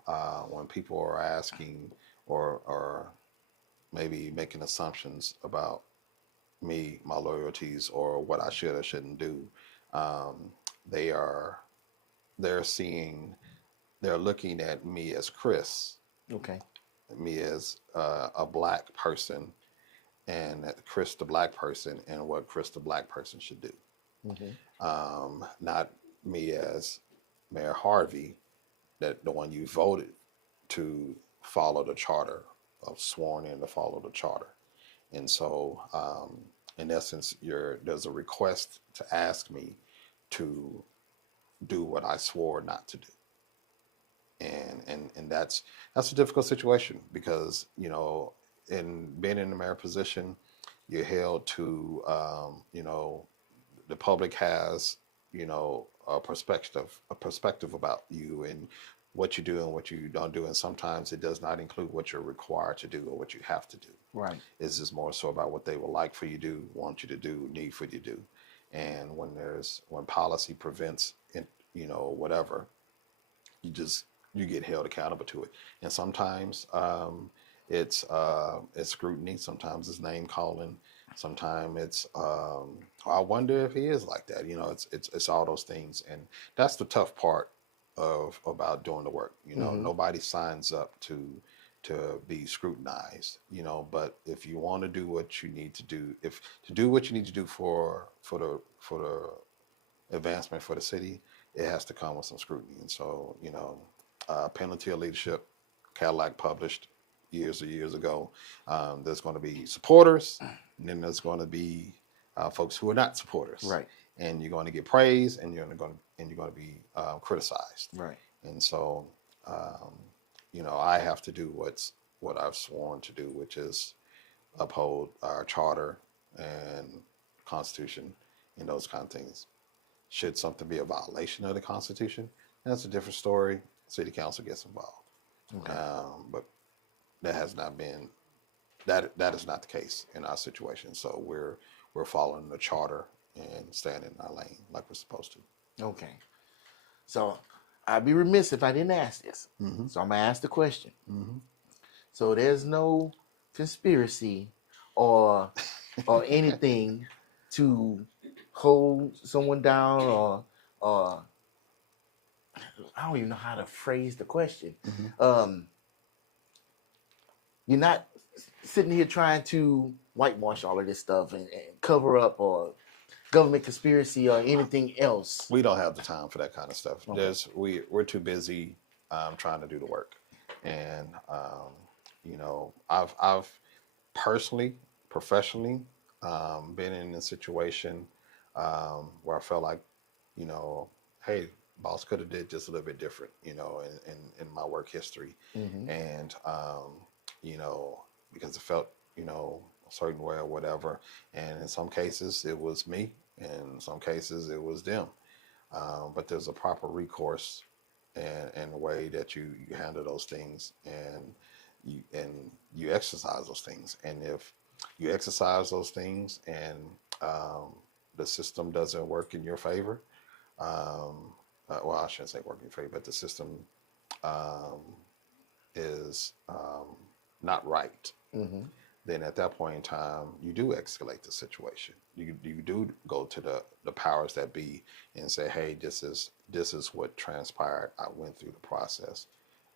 when people are asking or maybe making assumptions about me, my loyalties, or what I should or shouldn't do, um, they are they're seeing they're looking at me as Chris, Okay. me as a black person, and Chris the black person, and what Chris the black person should do. Mm-hmm. Not me as Mayor Harvey, that the one you voted to follow the charter, of sworn in to follow the charter. And so, in essence, there's a request to ask me to do what I swore not to do. And that's a difficult situation because in being in the mayor position, you're held to the public has a perspective about you, and what you do and what you don't do, and sometimes it does not include what you're required to do or what you have to do. Right. It's just more so about what they would like for you to do, want you to do, need for you to do. And when policy prevents it, whatever, you get held accountable to it. And sometimes it's scrutiny. Sometimes it's name calling. Sometimes it's I wonder if he is like that. It's all those things, and that's the tough part of about doing the work. Nobody signs up to be scrutinized. But if you want to do what you need to do, if to do what you need to do for the advancement for the city, it has to come with some scrutiny. And so, penalty of leadership, Cadillac published years ago. There's going to be supporters, and then there's going to be folks who are not supporters. Right. And you're going to get praise, and you're going to be criticized. Right. And so, I have to do what I've sworn to do, which is uphold our charter and Constitution and those kind of things. Should something be a violation of the Constitution, that's a different story. City Council gets involved. Okay. But that has not been that is not the case in our situation. So we're following the charter and staying in our lane like we're supposed to. Okay. So I'd be remiss if I didn't ask this. Mm-hmm. So I'm gonna ask the question. Mm-hmm. So there's no conspiracy or anything to hold someone down or I don't even know how to phrase the question. Mm-hmm. You're not sitting here trying to whitewash all of this stuff and cover up or government conspiracy or anything else. We don't have the time for that kind of stuff. Okay. We're too busy trying to do the work, and I've personally, professionally, been in a situation where I felt like, hey, boss could have did just a little bit different, in my work history, Mm-hmm. and because it felt, a certain way or whatever, and in some cases it was me, and in some cases it was them, but there's a proper recourse and a way that you handle those things, and you exercise those things, and if you exercise those things and the system doesn't work in your favor, well, I shouldn't say work in your favor, but the system is not right, Mm-hmm. then at that point in time, you do escalate the situation. You do go to the powers that be and say, hey, this is what transpired. I went through the process,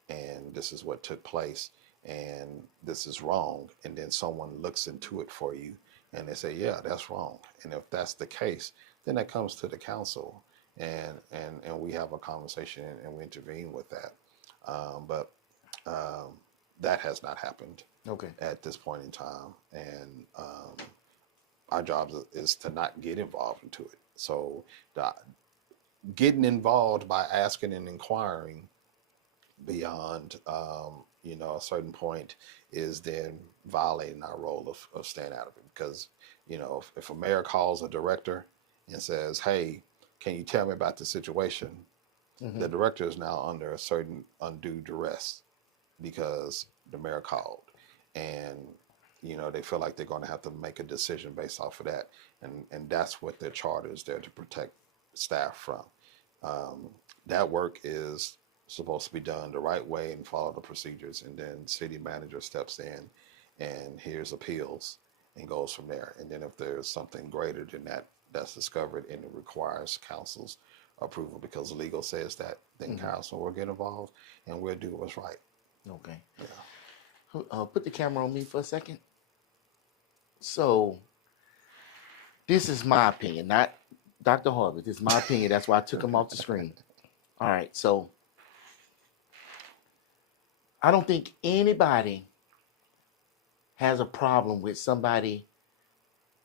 and this is what took place, and this is wrong. And then someone looks into it for you, and they say, yeah, that's wrong. And if that's the case, then that comes to the council, and we have a conversation and we intervene with that. But that has not happened. Okay. At this point in time, and our job is to not get involved into it. So getting involved by asking and inquiring beyond a certain point is then violating our role of staying out of it, because if a mayor calls a director and says, hey, can you tell me about the situation, Mm-hmm. the director is now under a certain undue duress because the mayor called, and they feel like they're going to have to make a decision based off of that, and that's what their charter is there to protect staff from. That work is supposed to be done the right way and follow the procedures, and then city manager steps in and hears appeals and goes from there. And then if there's something greater than that that's discovered and it requires council's approval because legal says that, then Mm-hmm. council will get involved and we'll do what's right. Okay. Yeah. Put the camera on me for a second. So, this is my opinion, not Dr. Harvey. This is my opinion. That's why I took him off the screen. All right. So, I don't think anybody has a problem with somebody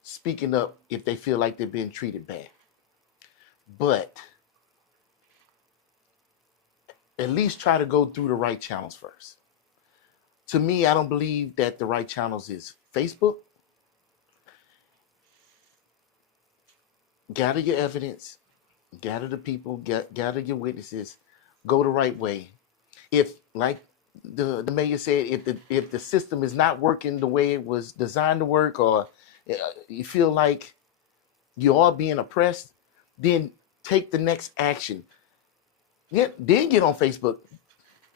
speaking up if they feel like they're being treated bad. But at least try to go through the right channels first. To me, I don't believe that the right channels is Facebook. Gather your evidence, gather the people, gather your witnesses, go the right way, if like the mayor said, if the system is not working the way it was designed to work, or you feel like you're all being oppressed, then take the next action. Then get on Facebook.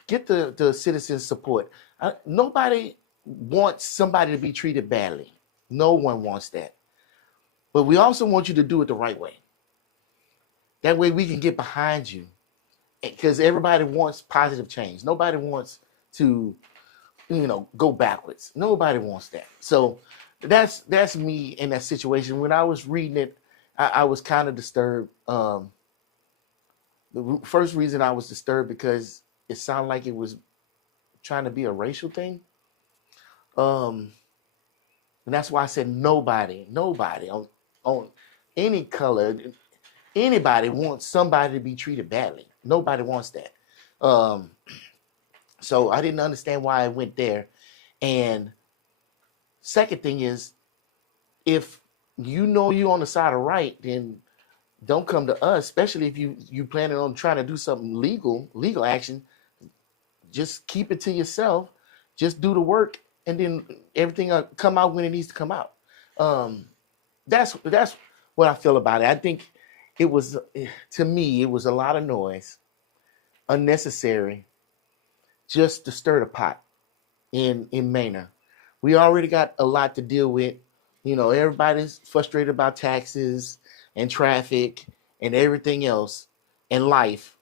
Get the citizen support. Nobody wants somebody to be treated badly. No one wants that. But we also want you to do it the right way. That way we can get behind you. Because everybody wants positive change. Nobody wants to, go backwards. Nobody wants that. So that's me in that situation. When I was reading it, I was kind of disturbed. The first reason I was disturbed because it sounded like it was trying to be a racial thing. Um, and that's why I said nobody on any color, anybody wants somebody to be treated badly. Nobody wants that. Um, so I didn't understand why I went there. And second thing is, if you know you're on the side of right, then don't come to us, especially if you planning on trying to do something legal action. Just keep it to yourself. Just do the work, and then everything will come out when it needs to come out. Um, that's what I feel about it. I think it was, to me, it was a lot of noise, unnecessary, just to stir the pot in Manor. We already got a lot to deal with. Everybody's frustrated about taxes and traffic and everything else in life,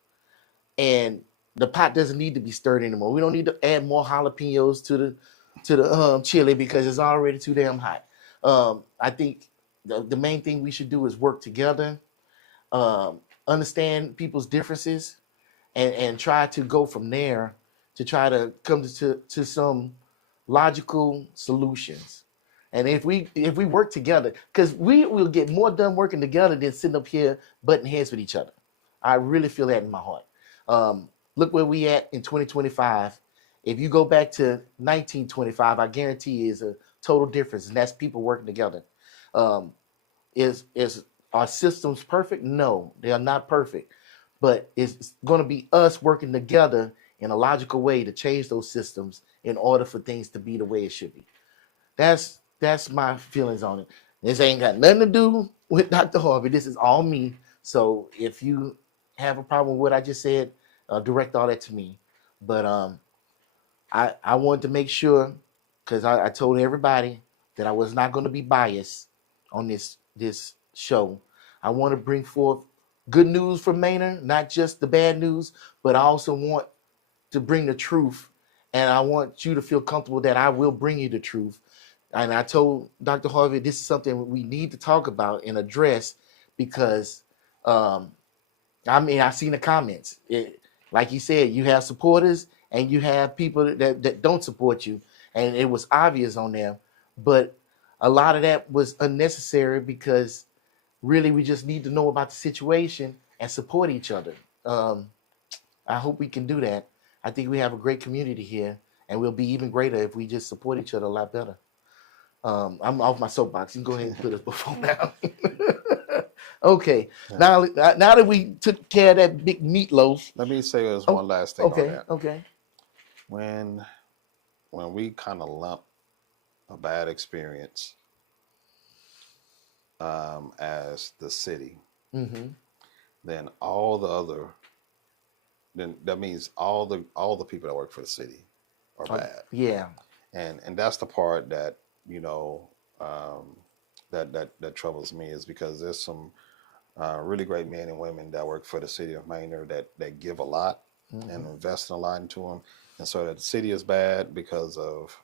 and the pot doesn't need to be stirred anymore. We don't need to add more jalapenos to the chili because it's already too damn hot. I think the main thing we should do is work together, understand people's differences, and try to go from there to try to come to some logical solutions. And if we work together, because we will get more done working together than sitting up here butting heads with each other. I really feel that in my heart. Look where we at in 2025. If you go back to 1925, I guarantee is a total difference, and that's people working together. Um, is our systems perfect? No, they are not perfect. But it's going to be us working together in a logical way to change those systems in order for things to be the way it should be. That's my feelings on it. This ain't got nothing to do with Dr. Harvey. This is all me. So if you have a problem with what I just said, direct all that to me. But I wanted to make sure, because I told everybody that I was not going to be biased on this show. I want to bring forth good news from Manor, not just the bad news, but I also want to bring the truth, and I want you to feel comfortable that I will bring you the truth. And I told Dr. Harvey this is something we need to talk about and address because, I've seen the comments. Like you said, you have supporters and you have people that don't support you, and it was obvious on them. But a lot of that was unnecessary because really we just need to know about the situation and support each other. I hope we can do that. I think we have a great community here, and we'll be even greater if we just support each other a lot better. I'm off my soapbox. You can go ahead and put us before now. Okay. Yeah. Now that we took care of that big meatloaf. Let me say there's one last thing on Okay. that. Okay. When we kind of lump a bad experience as the city, Mm-hmm. then then that means all the people that work for the city are bad. Yeah. And that's the part that um, that troubles me, is because there's some really great men and women that work for the city of Manor that give a lot Mm-hmm. and invest a lot into them, and so that the city is bad because of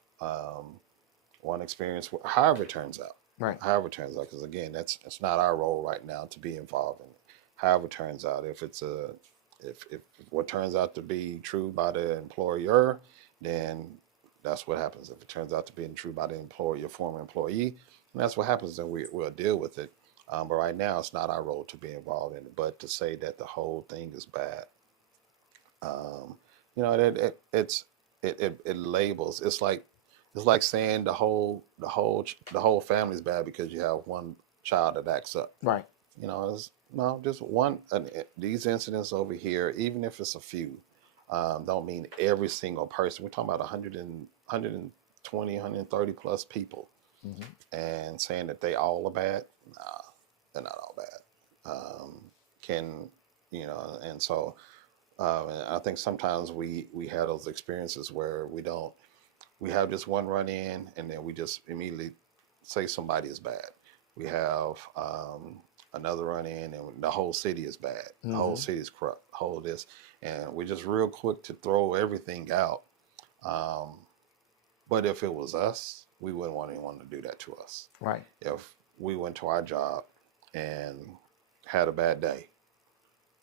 one experience. However it turns out, Right. however it turns out, because again, it's not our role right now to be involved in it. However it turns out, if what turns out to be true by the employer, then that's what happens. If it turns out to be true by the employer, your former employee, and that's what happens, then we'll deal with it. But right now, it's not our role to be involved in it. But to say that the whole thing is bad, um, it labels. It's like saying the whole family is bad because you have one child that acts up. Right. It's no, just one. These incidents over here, even if it's a few, don't mean every single person. We're talking about 120, 130 plus people, and saying that they all are bad. Nah, they're not all bad. Can and so and I think sometimes we have those experiences where we have just one run in and then we just immediately say somebody is bad. We have another run in and the whole city is bad. The whole city is corrupt. Whole this, and we're just real quick to throw everything out. But if it was us, we wouldn't want anyone to do that to us. Right. If we went to our job and had a bad day,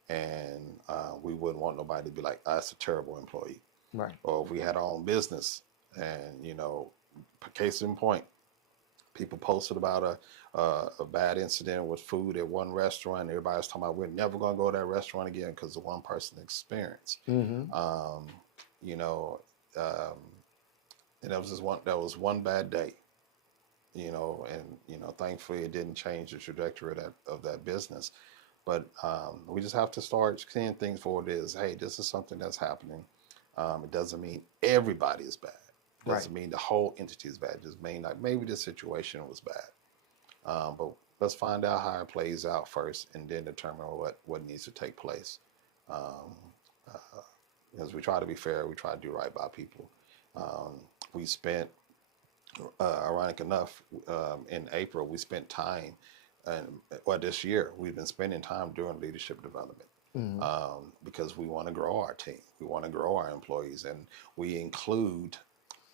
and we wouldn't want nobody to be like, oh, that's a terrible employee. Right. Or if we had our own business and, case in point, people posted about a bad incident with food at one restaurant. Everybody's talking about we're never going to go to that restaurant again because of one person experience. And that was one bad day, and thankfully it didn't change the trajectory of that business. But we just have to start seeing things for what it is. Hey, this is something that's happening. It doesn't mean everybody is bad. It doesn't mean the whole entity is bad. It just mean like maybe the situation was bad. But let's find out how it plays out first, and then determine what needs to take place. Because we try to be fair, we try to do right by people. We spent, ironic enough, in April, we spent time, this year, we've been spending time doing leadership development because we want to grow our team. We want to grow our employees, and we include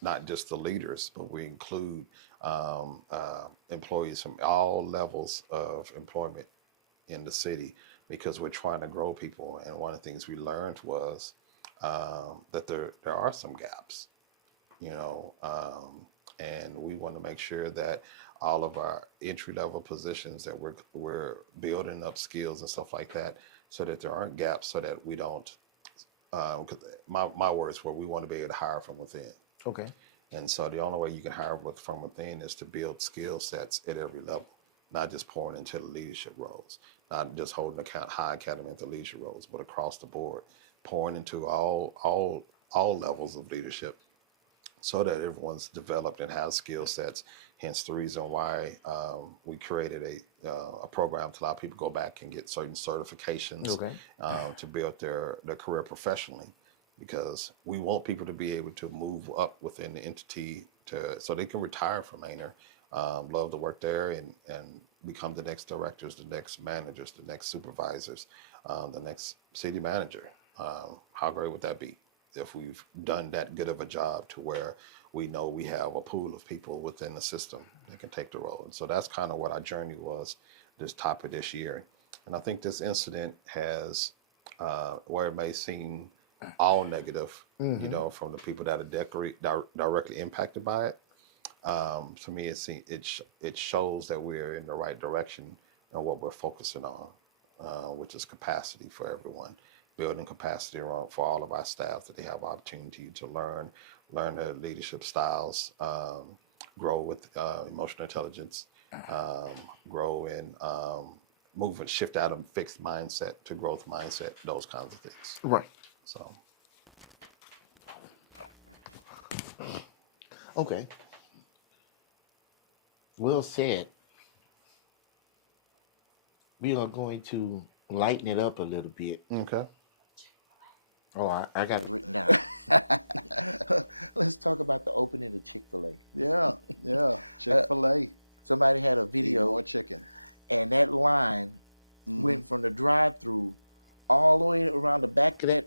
not just the leaders, but we include employees from all levels of employment in the city because we're trying to grow people. And one of the things we learned was that there are some gaps. And we want to make sure that all of our entry-level positions that we're building up skills and stuff like that, so that there aren't gaps, so that we don't. Cause my words were, we want to be able to hire from within. Okay. And so the only way you can hire from within is to build skill sets at every level, not just pouring into the leadership roles, not just holding high academy at the leadership roles, but across the board, pouring into all levels of leadership, so that everyone's developed and has skill sets. Hence the reason why we created a program to allow people to go back and get certain certifications to build their career professionally, because we want people to be able to move up within the entity so they can retire from Manor, love to work there, and become the next directors, the next managers, the next supervisors, the next city manager. How great would that be if we've done that good of a job to where we know we have a pool of people within the system that can take the role? And so that's kind of what our journey was this top of this year. And I think this incident has, where it may seem all negative, from the people that are directly impacted by it, to me it shows that we're in the right direction and what we're focusing on, which is capacity for everyone. Building capacity for all of our staff, that they have opportunity to learn their leadership styles, grow with emotional intelligence, grow in movement, shift out of fixed mindset to growth mindset, those kinds of things. Right. So. Okay. Well said. We are going to lighten it up a little bit. Okay. Oh, I got. That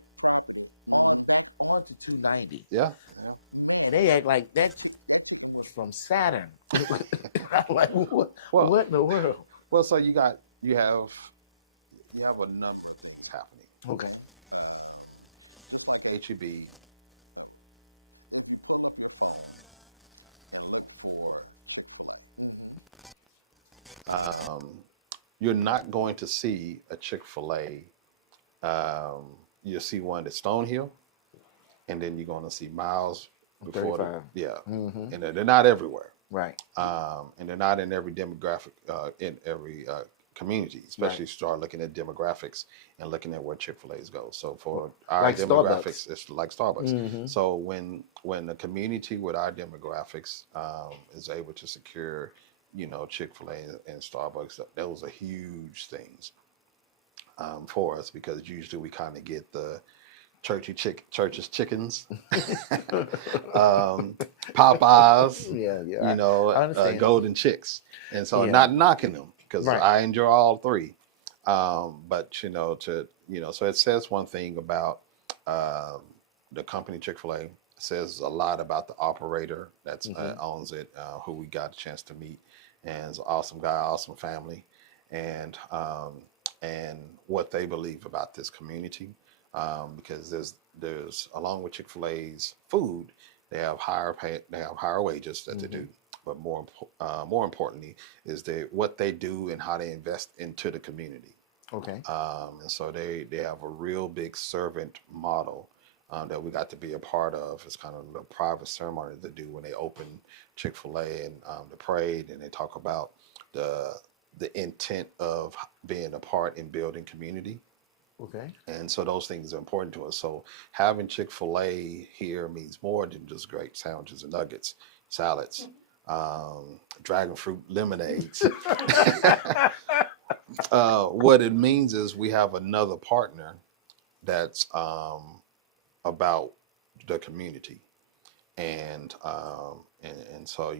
1 to 290. Yeah. And they act like that was from Saturn. I'm like, what? Well, What in the world? Well, so you have a number of things happening. Okay. Just like HEB, you're not going to see a Chick-fil-A. You'll see one at Stonehill, and then you're going to see Miles before 35. And they're not everywhere. Right. And they're not in every demographic, in every community, especially start looking at demographics and looking at where Chick-fil-A's go. So for our Like demographics, Starbucks. it's like Starbucks. Mm-hmm. So when the community with our demographics is able to secure, Chick-fil-A and Starbucks, those are huge things for us, because usually we kind of get the church's chickens, Popeyes, Yeah. I understand. Golden Chicks. And so, Yeah. not knocking them, because Right. I enjoy all three. But so it says one thing about um, the company Chick-fil-A. It says a lot about the operator that Mm-hmm. owns it, who we got a chance to meet, and it's an awesome guy, awesome family, and what they believe about this community. Because there's along with Chick-fil-A's food, they have higher wages that they Mm-hmm. do, but more importantly is what they do and how they invest into the community. Okay. And so they have a real big servant model that we got to be a part of. It's kind of a private ceremony they do when they open Chick-fil-A, and the parade, and they talk about the intent of being a part in building community. Okay. And so those things are important to us. So having Chick-fil-A here means more than just great sandwiches and nuggets, salads, dragon fruit lemonades. What it means is we have another partner that's about the community, and so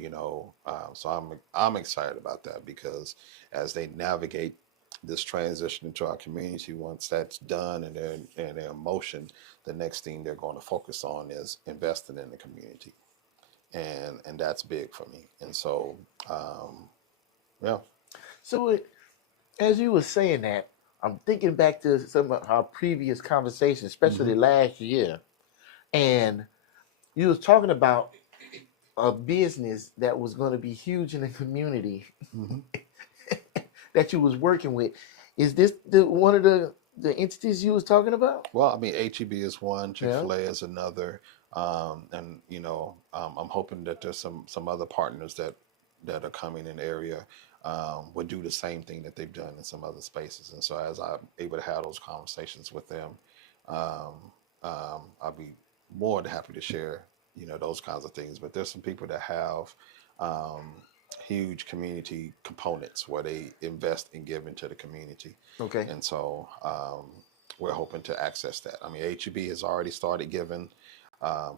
so I'm excited about that, because as they navigate this transition into our community, once that's done and they're in motion, the next thing they're going to focus on is investing in the community, and that's big for me. And so yeah. So, as you were saying that, I'm thinking back to some of our previous conversations, especially Mm-hmm. last year, and you was talking about a business that was going to be huge in the community Mm-hmm. that you was working with. Is this one of the entities you was talking about? Well, I mean, HEB is one, Yeah. Chick-fil-A is another, and I'm hoping that there's some other partners that are coming in the area, would do the same thing that they've done in some other spaces. And so as I'm able to have those conversations with them, um, I'll be more than happy to share, those kinds of things. But there's some people that have um, huge community components where they invest and give into the community. Okay. And so we're hoping to access that. I mean, HEB has already started giving.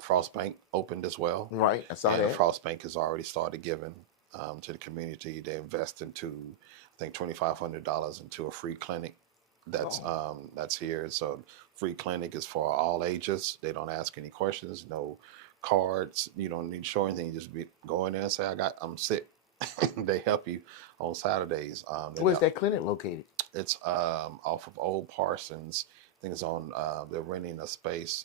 Frost Bank opened as well, Right. I saw and that. Frost Bank has already started giving to the community. They invest into, I think, $2,500 into a free clinic that's here. So free clinic is for all ages. They don't ask any questions, no cards. You don't need to show anything. You just go in there and say, I'm sick. They help you on Saturdays. Where's that clinic located? It's off of Old Parsons. I think it's on. They're renting a space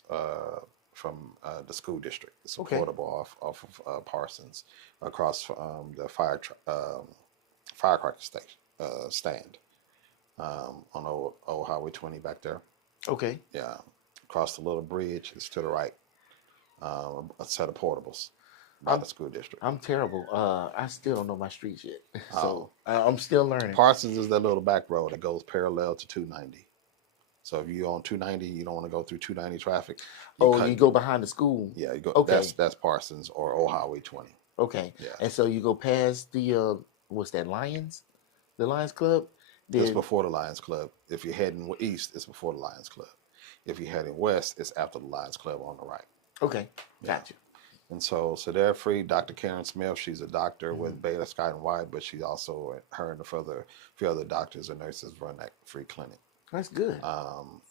from the school district. It's Okay. affordable off of Parsons, across the firecracker station stand on old Highway 20 back there. Okay. Yeah, across the little bridge. It's to the right. A set of portables by I'm the school district. I'm terrible. I still don't know my streets yet, Oh. so I'm still learning. Parsons is that little back road that goes parallel to 290. So if you're on 290, you don't want to go through 290 traffic. You go behind the school. Yeah, you go. Okay. That's Parsons or Old Highway 20. Okay. Yeah. And so you go past the what's that, Lions? The Lions Club? It's before the Lions Club. If you're heading east, it's before the Lions Club. If you're heading west, it's after the Lions Club on the right. Okay. Gotcha. And so they're free. Dr. Karen Smith, she's a doctor with Baylor Scott and White, but she also, her and a few other doctors and nurses run that free clinic. That's good.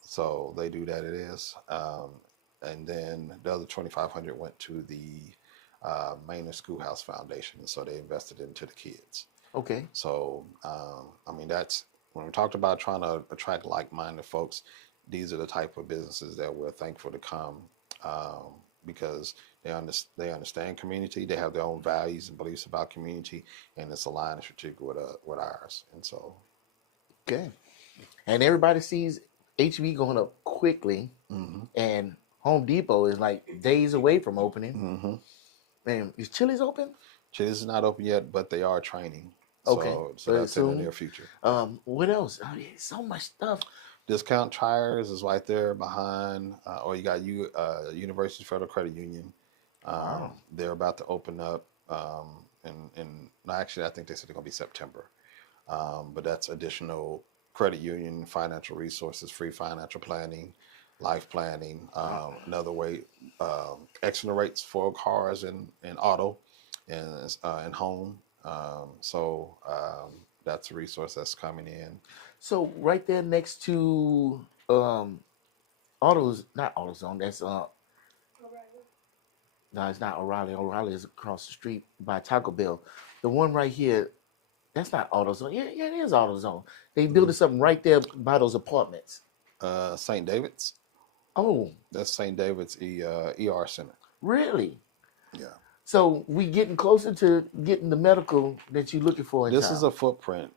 So they do that. It is. And then the other 2,500 went to the Manor Schoolhouse Foundation. And so they invested into the kids. Okay. So, I mean, that's when we talked about trying to attract like-minded folks, these are the type of businesses that we're thankful to come, because they understand community. They have their own values and beliefs about community, and it's aligned strategically with ours. And so, okay. And everybody sees HB going up quickly, and Home Depot is like days away from opening. And is Chili's open? Chili's is not open yet, but they are training. Okay. So Very that's in the soon. near future. What else? I mean, so much stuff. Discount Tires is right there behind, or you got University Federal Credit Union. Wow. They're about to open up, and no, actually, I think they said they're going to be September. But that's additional credit union, financial resources, free financial planning, life planning. Wow. Another way, excellent rates for cars and auto and home. That's a resource that's coming in. So right there next to autos, not AutoZone. That's no, it's not O'Reilly. O'Reilly is across the street by Taco Bell. The one right here, that's not AutoZone. Yeah, yeah, it is AutoZone. They building something right there by those apartments. St. David's. Oh, That's St. David's ER Center. really? Yeah. So we getting closer to getting the medical that you're looking for in This is town. a footprint.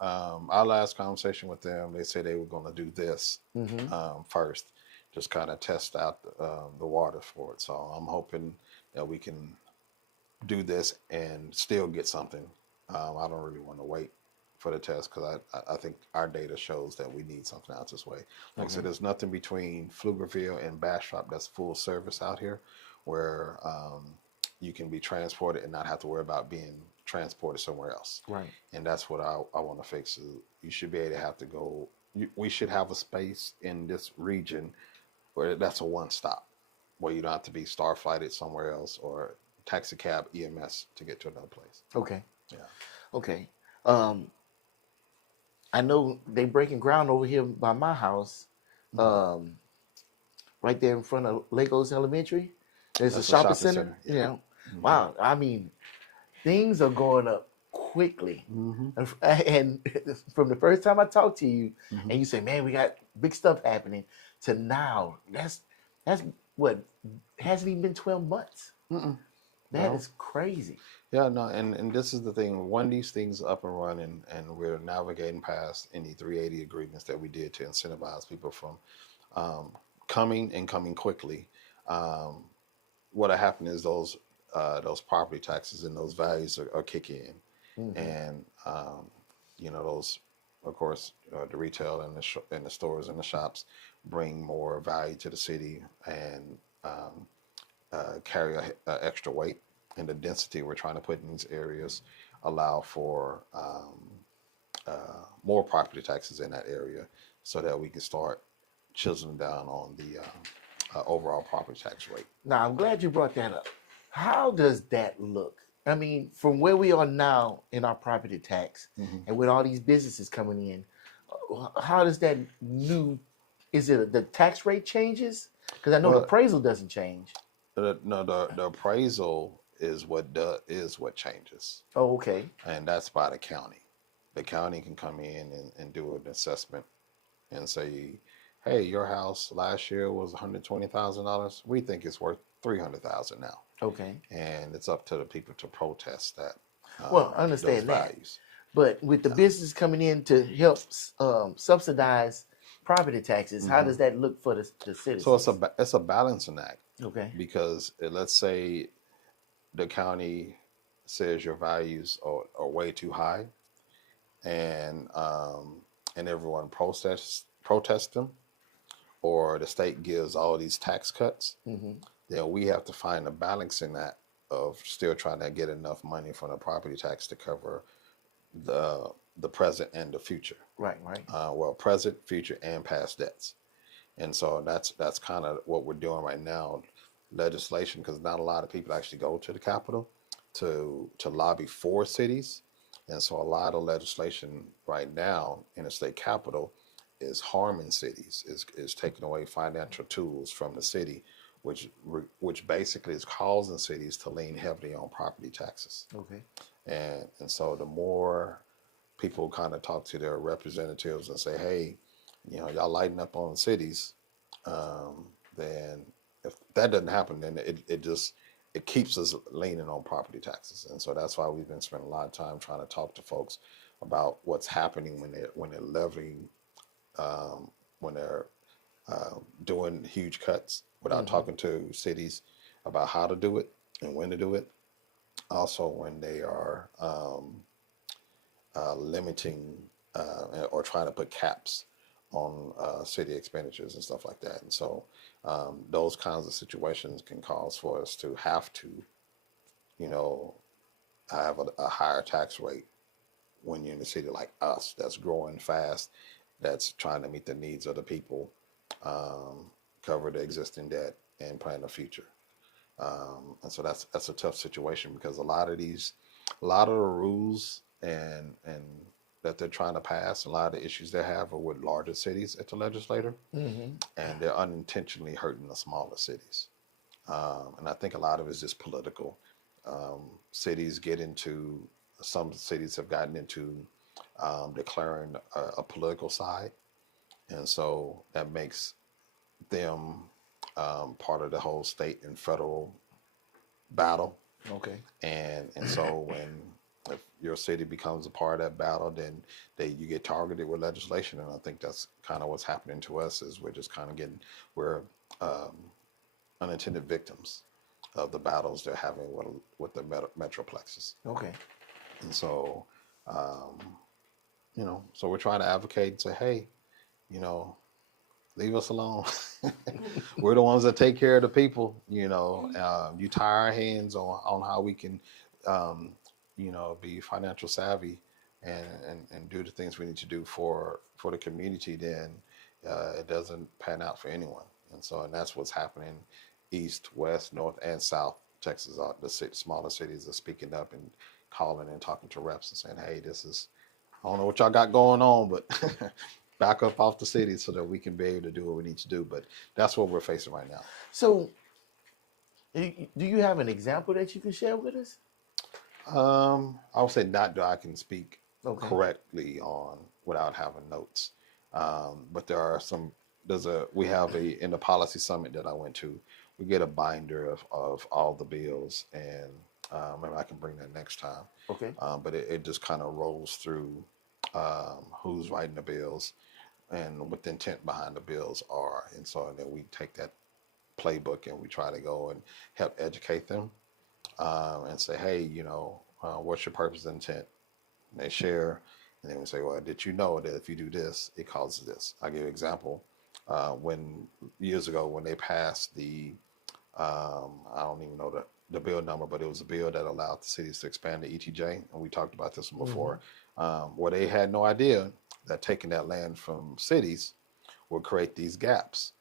Our last conversation with them, they said they were going to do this Mm-hmm. first, just kind of test out the water for it. So I'm hoping that we can do this and still get something. I don't really want to wait for the test because I think our data shows that we need something out this way. Like I said, there's nothing between Pflugerville and Bastrop that's full service out here where you can be transported and not have to worry about being transported somewhere else. Right. And that's what I want to fix. You should be able to have to go. We should have a space in this region where that's a one stop, where you don't have to be star flighted somewhere else or taxi cab EMS to get to another place. Okay. Yeah. Okay. Um, I know they breaking ground over here by my house, um, right there in front of Legos Elementary. There's That's a shopping center. center. You know, wow. I mean, things are going up quickly. And from the first time I talked to you, and you say, "Man, we got big stuff happening," to now, that's what hasn't even been 12 months. That No. is crazy. Yeah, no, and this is the thing. When these things up and running, and we're navigating past any 380 agreements that we did to incentivize people from coming quickly, um, what happened is those property taxes and those values are kicking in, and those, of course, the retail and and the stores and the shops bring more value to the city and carry a extra weight, and the density we're trying to put in these areas allow for more property taxes in that area, so that we can start chiseling down on the overall property tax rate. Now, I'm glad you brought that up. How does that look? I mean, from where we are now in our property tax and with all these businesses coming in, how does that is it the tax rate changes? Because I know the Well, appraisal doesn't change. no, the appraisal is what changes, Oh, okay. and that's by the county. The county can come in and do an assessment and say, "Hey, your house last year was $120,000. We think it's worth $300,000 now." Okay. And it's up to the people to protest that. Well, I understand those that. values. But with the business coming in to help subsidize property taxes, how does that look for the citizens? So it's a balancing act, Okay. because let's say the county says your values are way too high, and everyone protests them, or the state gives all these tax cuts, then we have to find a balancing act of still trying to get enough money from the property tax to cover the present and the future. Right. Well, present, future, and past debts. And so that's kind of what we're doing right now. Legislation, because not a lot of people actually go to the Capitol to lobby for cities, and so a lot of legislation right now in the state capitol is harming cities, is taking away financial tools from the city, which basically is causing cities to lean heavily on property taxes. Okay. And so the more people kind of talk to their representatives and say, "Hey, y'all lighten up on cities," then if that doesn't happen, then it keeps us leaning on property taxes. And so that's why we've been spending a lot of time trying to talk to folks about what's happening when they're levying, when they're doing huge cuts without talking to cities about how to do it and when to do it. Also, when they are limiting or trying to put caps on city expenditures and stuff like that. And so those kinds of situations can cause for us to have to, you know, have a higher tax rate when you're in a city like us that's growing fast, that's trying to meet the needs of the people, um, cover the existing debt, and plan the future. And so that's a tough situation because a lot of the rules and that they're trying to pass, a lot of the issues they have are with larger cities at the legislature, Mm-hmm. and they're unintentionally hurting the smaller cities. And I think a lot of it is just political. Cities get into Some cities have gotten into declaring a political side, and so that makes them part of the whole state and federal battle. Okay. And so if your city becomes a part of that battle, then you get targeted with legislation. And I think that's kind of what's happening to us is we're just kind of we're um, unintended victims of the battles they're having with the metroplexes. Okay. And so, um, so we're trying to advocate and say, hey, you know, leave us alone. We're the ones that take care of the people. You tie our hands on how we can, um, be financial savvy and do the things we need to do for the community. Then it doesn't pan out for anyone. And that's what's happening. East, West, North, and South Texas. Smaller cities are speaking up and calling and talking to reps and saying, "Hey, I don't know what y'all got going on, but back up off the city so that we can be able to do what we need to do." But that's what we're facing right now. So, do you have an example that you can share with us? I would say not that I can speak Okay. correctly on without having notes. But there are some. We have in the policy summit that I went to. We get a binder of all the bills, and maybe I can bring that next time. Okay. But it just kind of rolls through who's writing the bills and what the intent behind the bills are. And so then we take that playbook and we try to go and help educate them and say, hey, what's your purpose and intent? And they share, and then we say, well, did you know that if you do this, it causes this? I'll give you an example. Years ago, when they passed I don't even know the bill number, but it was a bill that allowed the cities to expand the ETJ, and we talked about this one before, where they had no idea that taking that land from cities would create these gaps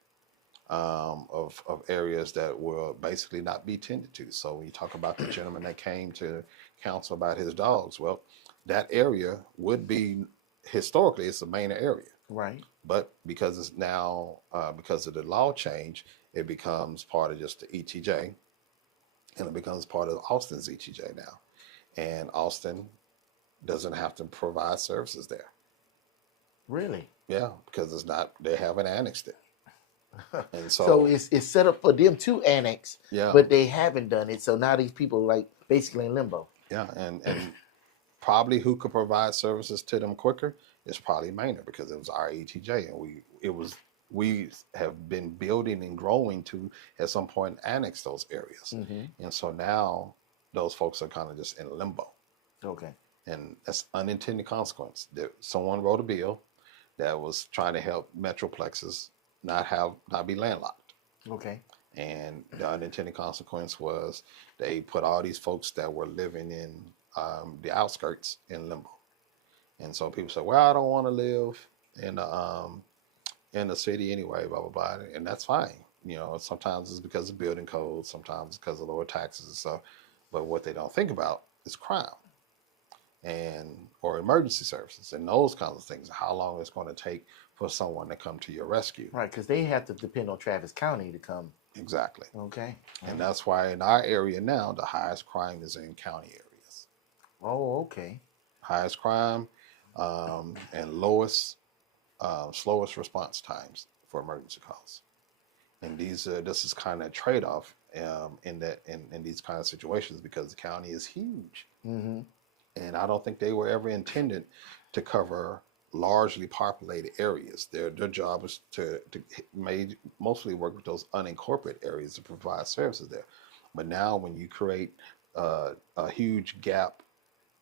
of areas that will basically not be tended to. So when you talk about the gentleman that came to council about his dogs, well, that area would be historically it's the main area, Right. but because it's now because of the law change, it becomes part of just the ETJ, and it becomes part of Austin's ETJ now, and Austin doesn't have to provide services there. Really? Yeah, because it's not, they haven't annexed it. And So it's set up for them to annex, yeah, but they haven't done it. So now these people like basically in limbo. yeah, and probably who could provide services to them quicker is probably Manor, because it was our ETJ, and we have been building and growing to at some point annex those areas. Mm-hmm. And so now those folks are kind of just in limbo, Okay. and that's unintended consequence. Someone wrote a bill that was trying to help metroplexes not be landlocked. Okay. And the unintended consequence was they put all these folks that were living in the outskirts in limbo. And so people say, well, I don't want to live in the city anyway, blah, blah, blah. And that's fine. Sometimes it's because of building codes, sometimes it's because of lower taxes and stuff. But what they don't think about is crime or emergency services and those kinds of things. How long it's going to take for someone to come to your rescue. Right, because they have to depend on Travis County to come. Exactly. Okay. And that's why in our area now, the highest crime is in county areas. Oh, okay. Highest crime and slowest response times for emergency calls. And this is kind of trade-off in these kind of situations, because the county is huge. Mm-hmm. And I don't think they were ever intended to cover largely populated areas. Their job is to mostly work with those unincorporated areas to provide services there. But now when you create a huge gap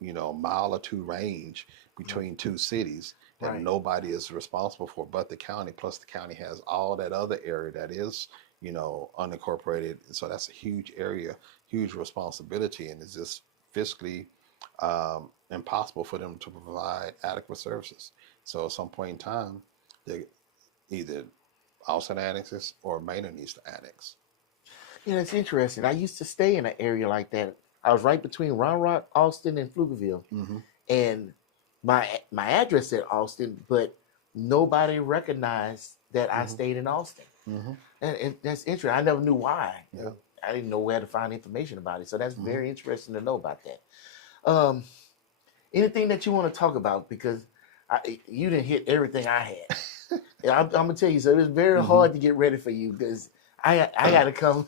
mile or two range between two cities that Right. nobody is responsible for but the county. Plus, the county has all that other area that is, unincorporated. So that's a huge area, huge responsibility, and it's just fiscally impossible for them to provide adequate services. So at some point in time, they either Austin annexes or Manor needs to annex. Yeah, that's interesting. I used to stay in an area like that. I was right between Round Rock, Austin, and Pflugerville, Mm-hmm. and my address said Austin, but nobody recognized that I Mm-hmm. stayed in Austin, Mm-hmm. and that's interesting. I never knew why. Yeah. I didn't know where to find information about it, so that's Mm-hmm. very interesting to know about that. Um, Anything that you want to talk about because you didn't hit everything I had. Yeah, I'm gonna tell you, so it was very Mm-hmm. hard to get ready for you because I got to come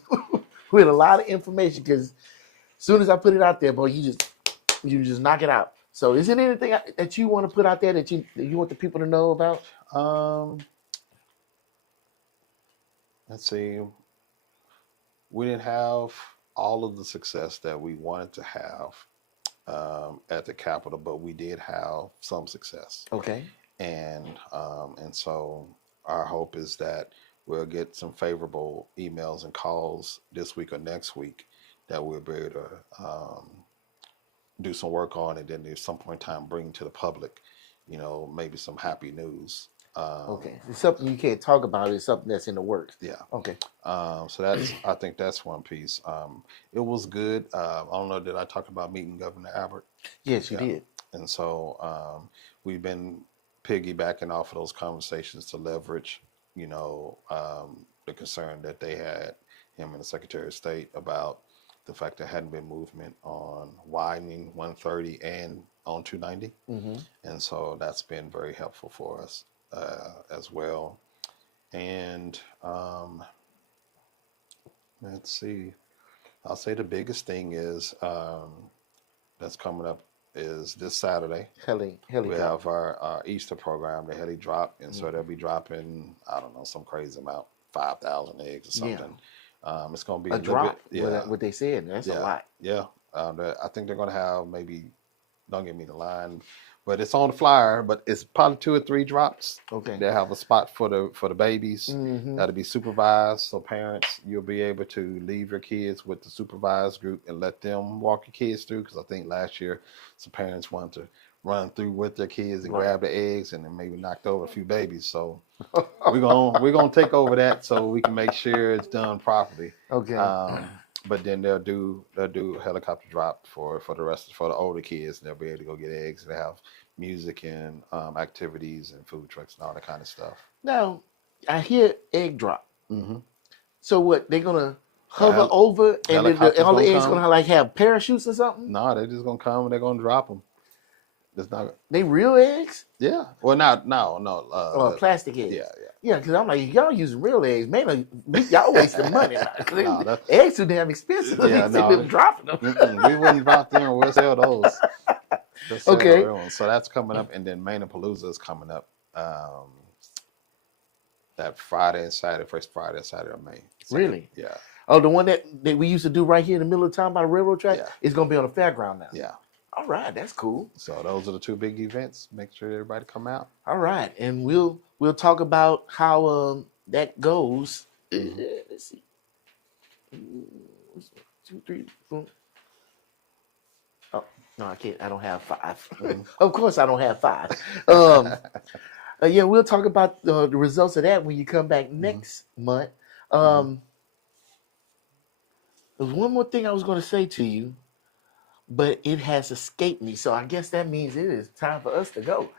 with a lot of information because as soon as I put it out there, boy, you just knock it out. So, is there anything that you want to put out there that you want the people to know about? Um, let's see. We didn't have all of the success that we wanted to have at the Capitol, but we did have some success. Okay. And so our hope is that we'll get some favorable emails and calls this week or next week that we'll be able to do some work on, and then at some point in time bring to the public, maybe some happy news. Okay. It's something you can't talk about. It's something that's in the works. Yeah. Okay. So I think that's one piece. It was good. I don't know, did I talk about meeting Governor Abbott? Yes, you Yeah. did. And so we've been piggybacking off of those conversations to leverage, the concern that they had, him and the Secretary of State, about the fact there hadn't been movement on widening 130 and on 290. Mm-hmm. And so that's been very helpful for us as well. And let's see, I'll say the biggest thing is that's coming up is this Saturday. Heli We drop. have our Easter program, the heli drop, and so they'll be dropping, I don't know, some crazy amount, 5,000 eggs or Yeah. something. It's going to be A little drop. bit, yeah, What they said. That's a yeah, lot. yeah. I think they're going to have maybe, don't give me the line, but it's on the flyer. But it's probably 2 or 3 drops. Okay. They have a spot for the babies. Mm-hmm. That'll be supervised, so parents, you'll be able to leave your kids with the supervised group and let them walk your kids through. Because I think last year some parents wanted to run through with their kids and Right. grab the eggs, and then maybe knocked over a few babies. So we're gonna take over that so we can make sure it's done properly. Okay. But then they'll do a helicopter drop for the older kids, and they'll be able to go get eggs. They have music and activities and food trucks and all that kind of stuff. Now, I hear egg drop. Mm-hmm. So what? They're gonna hover hel- over, and then helicopter's all the gonna eggs come. gonna like have parachutes or something. No, they're just gonna come and they're gonna drop them. It's not. They real eggs Yeah. Well, no. or plastic eggs? Yeah. Yeah, because I'm like, y'all using real eggs, man. Y'all wasting money. No, that- Eggs too damn expensive. Yeah, Yeah, no. dropping them. We wouldn't drop them. We'll sell those. We'll sell Okay. the real ones. So that's coming up, and then Manapalooza is coming up. That Friday and Saturday, first Friday and Saturday of May. So, Really? Yeah. Oh, the one that we used to do right here in the middle of town by the railroad track Yeah. is gonna be on the fairground now. Yeah. All right, that's cool. So those are the 2 big events. Make sure everybody come out. All right, and we'll talk about how that goes. Mhm. Let's see. 2, 3, 4. Oh no, I can't. I don't have 5. Mhm. Of course, I don't have 5. Yeah, we'll talk about the results of that when you come back next month. There's one more thing I was going to say to you, but it has escaped me. So I guess that means it is time for us to go.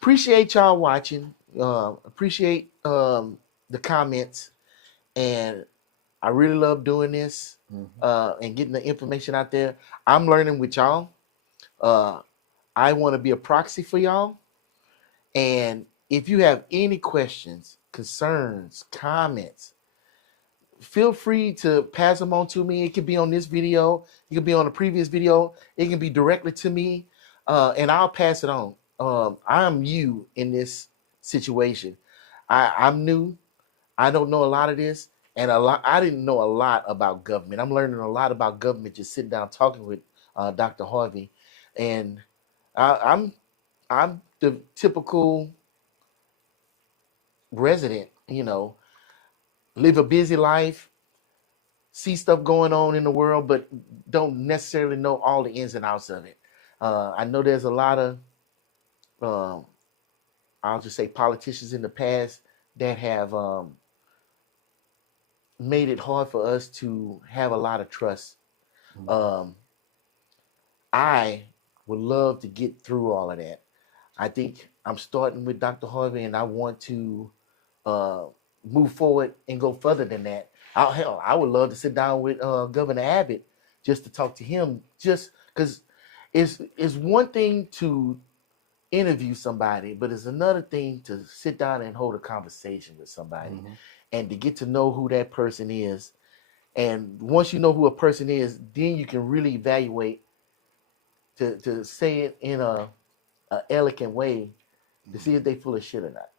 Appreciate y'all watching. Appreciate the comments, and I really love doing this and getting the information out there. I'm learning with y'all. I want to be a proxy for y'all. And if you have any questions, concerns, comments, feel free to pass them on to me. It could be on this video. It could be on a previous video. It can be directly to me, and I'll pass it on. I'm you in this situation. I'm new. I don't know a lot of this, and I didn't know a lot about government. I'm learning a lot about government just sitting down talking with Dr. Harvey, and I'm the typical resident, live a busy life, see stuff going on in the world, but don't necessarily know all the ins and outs of it. I know there's a lot of, um, I'll just say, politicians in the past that have made it hard for us to have a lot of trust. Um, I would love to get through all of that. I think I'm starting with Dr. Harvey, and I want to uh, move forward and go further than that. Hell, I would love to sit down with Governor Abbott just to talk to him, just because it's one thing to interview somebody, but it's another thing to sit down and hold a conversation with somebody and to get to know who that person is. And once you know who a person is, then you can really evaluate to say it in a elegant way to see if they full of shit or not.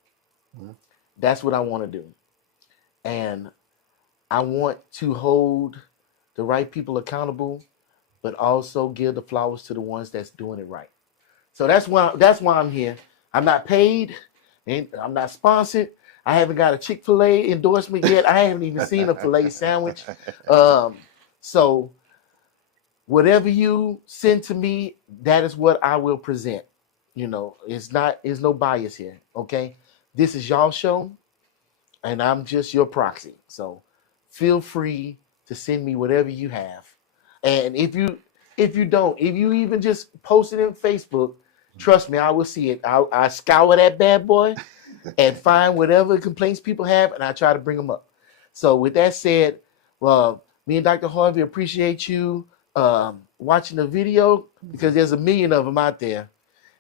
That's what I want to do. And I want to hold the right people accountable, but also give the flowers to the ones that's doing it right. So that's why I'm here. I'm not paid, and I'm not sponsored. I haven't got a Chick-fil-A endorsement yet. I haven't even seen a filet sandwich. So whatever you send to me, that is what I will present. It's no bias here. Okay, this is y'all show, and I'm just your proxy. So feel free to send me whatever you have. And if you even just post it in Facebook, trust me, I will see it. I scour that bad boy and find whatever complaints people have, and I try to bring them up. So with that said, well, me and Dr. Harvey appreciate you watching the video, because there's a million of them out there.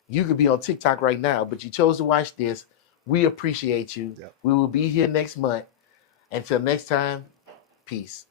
You could be on TikTok right now, but you chose to watch this. We appreciate you. Yep. We will be here next month. Until next time, peace.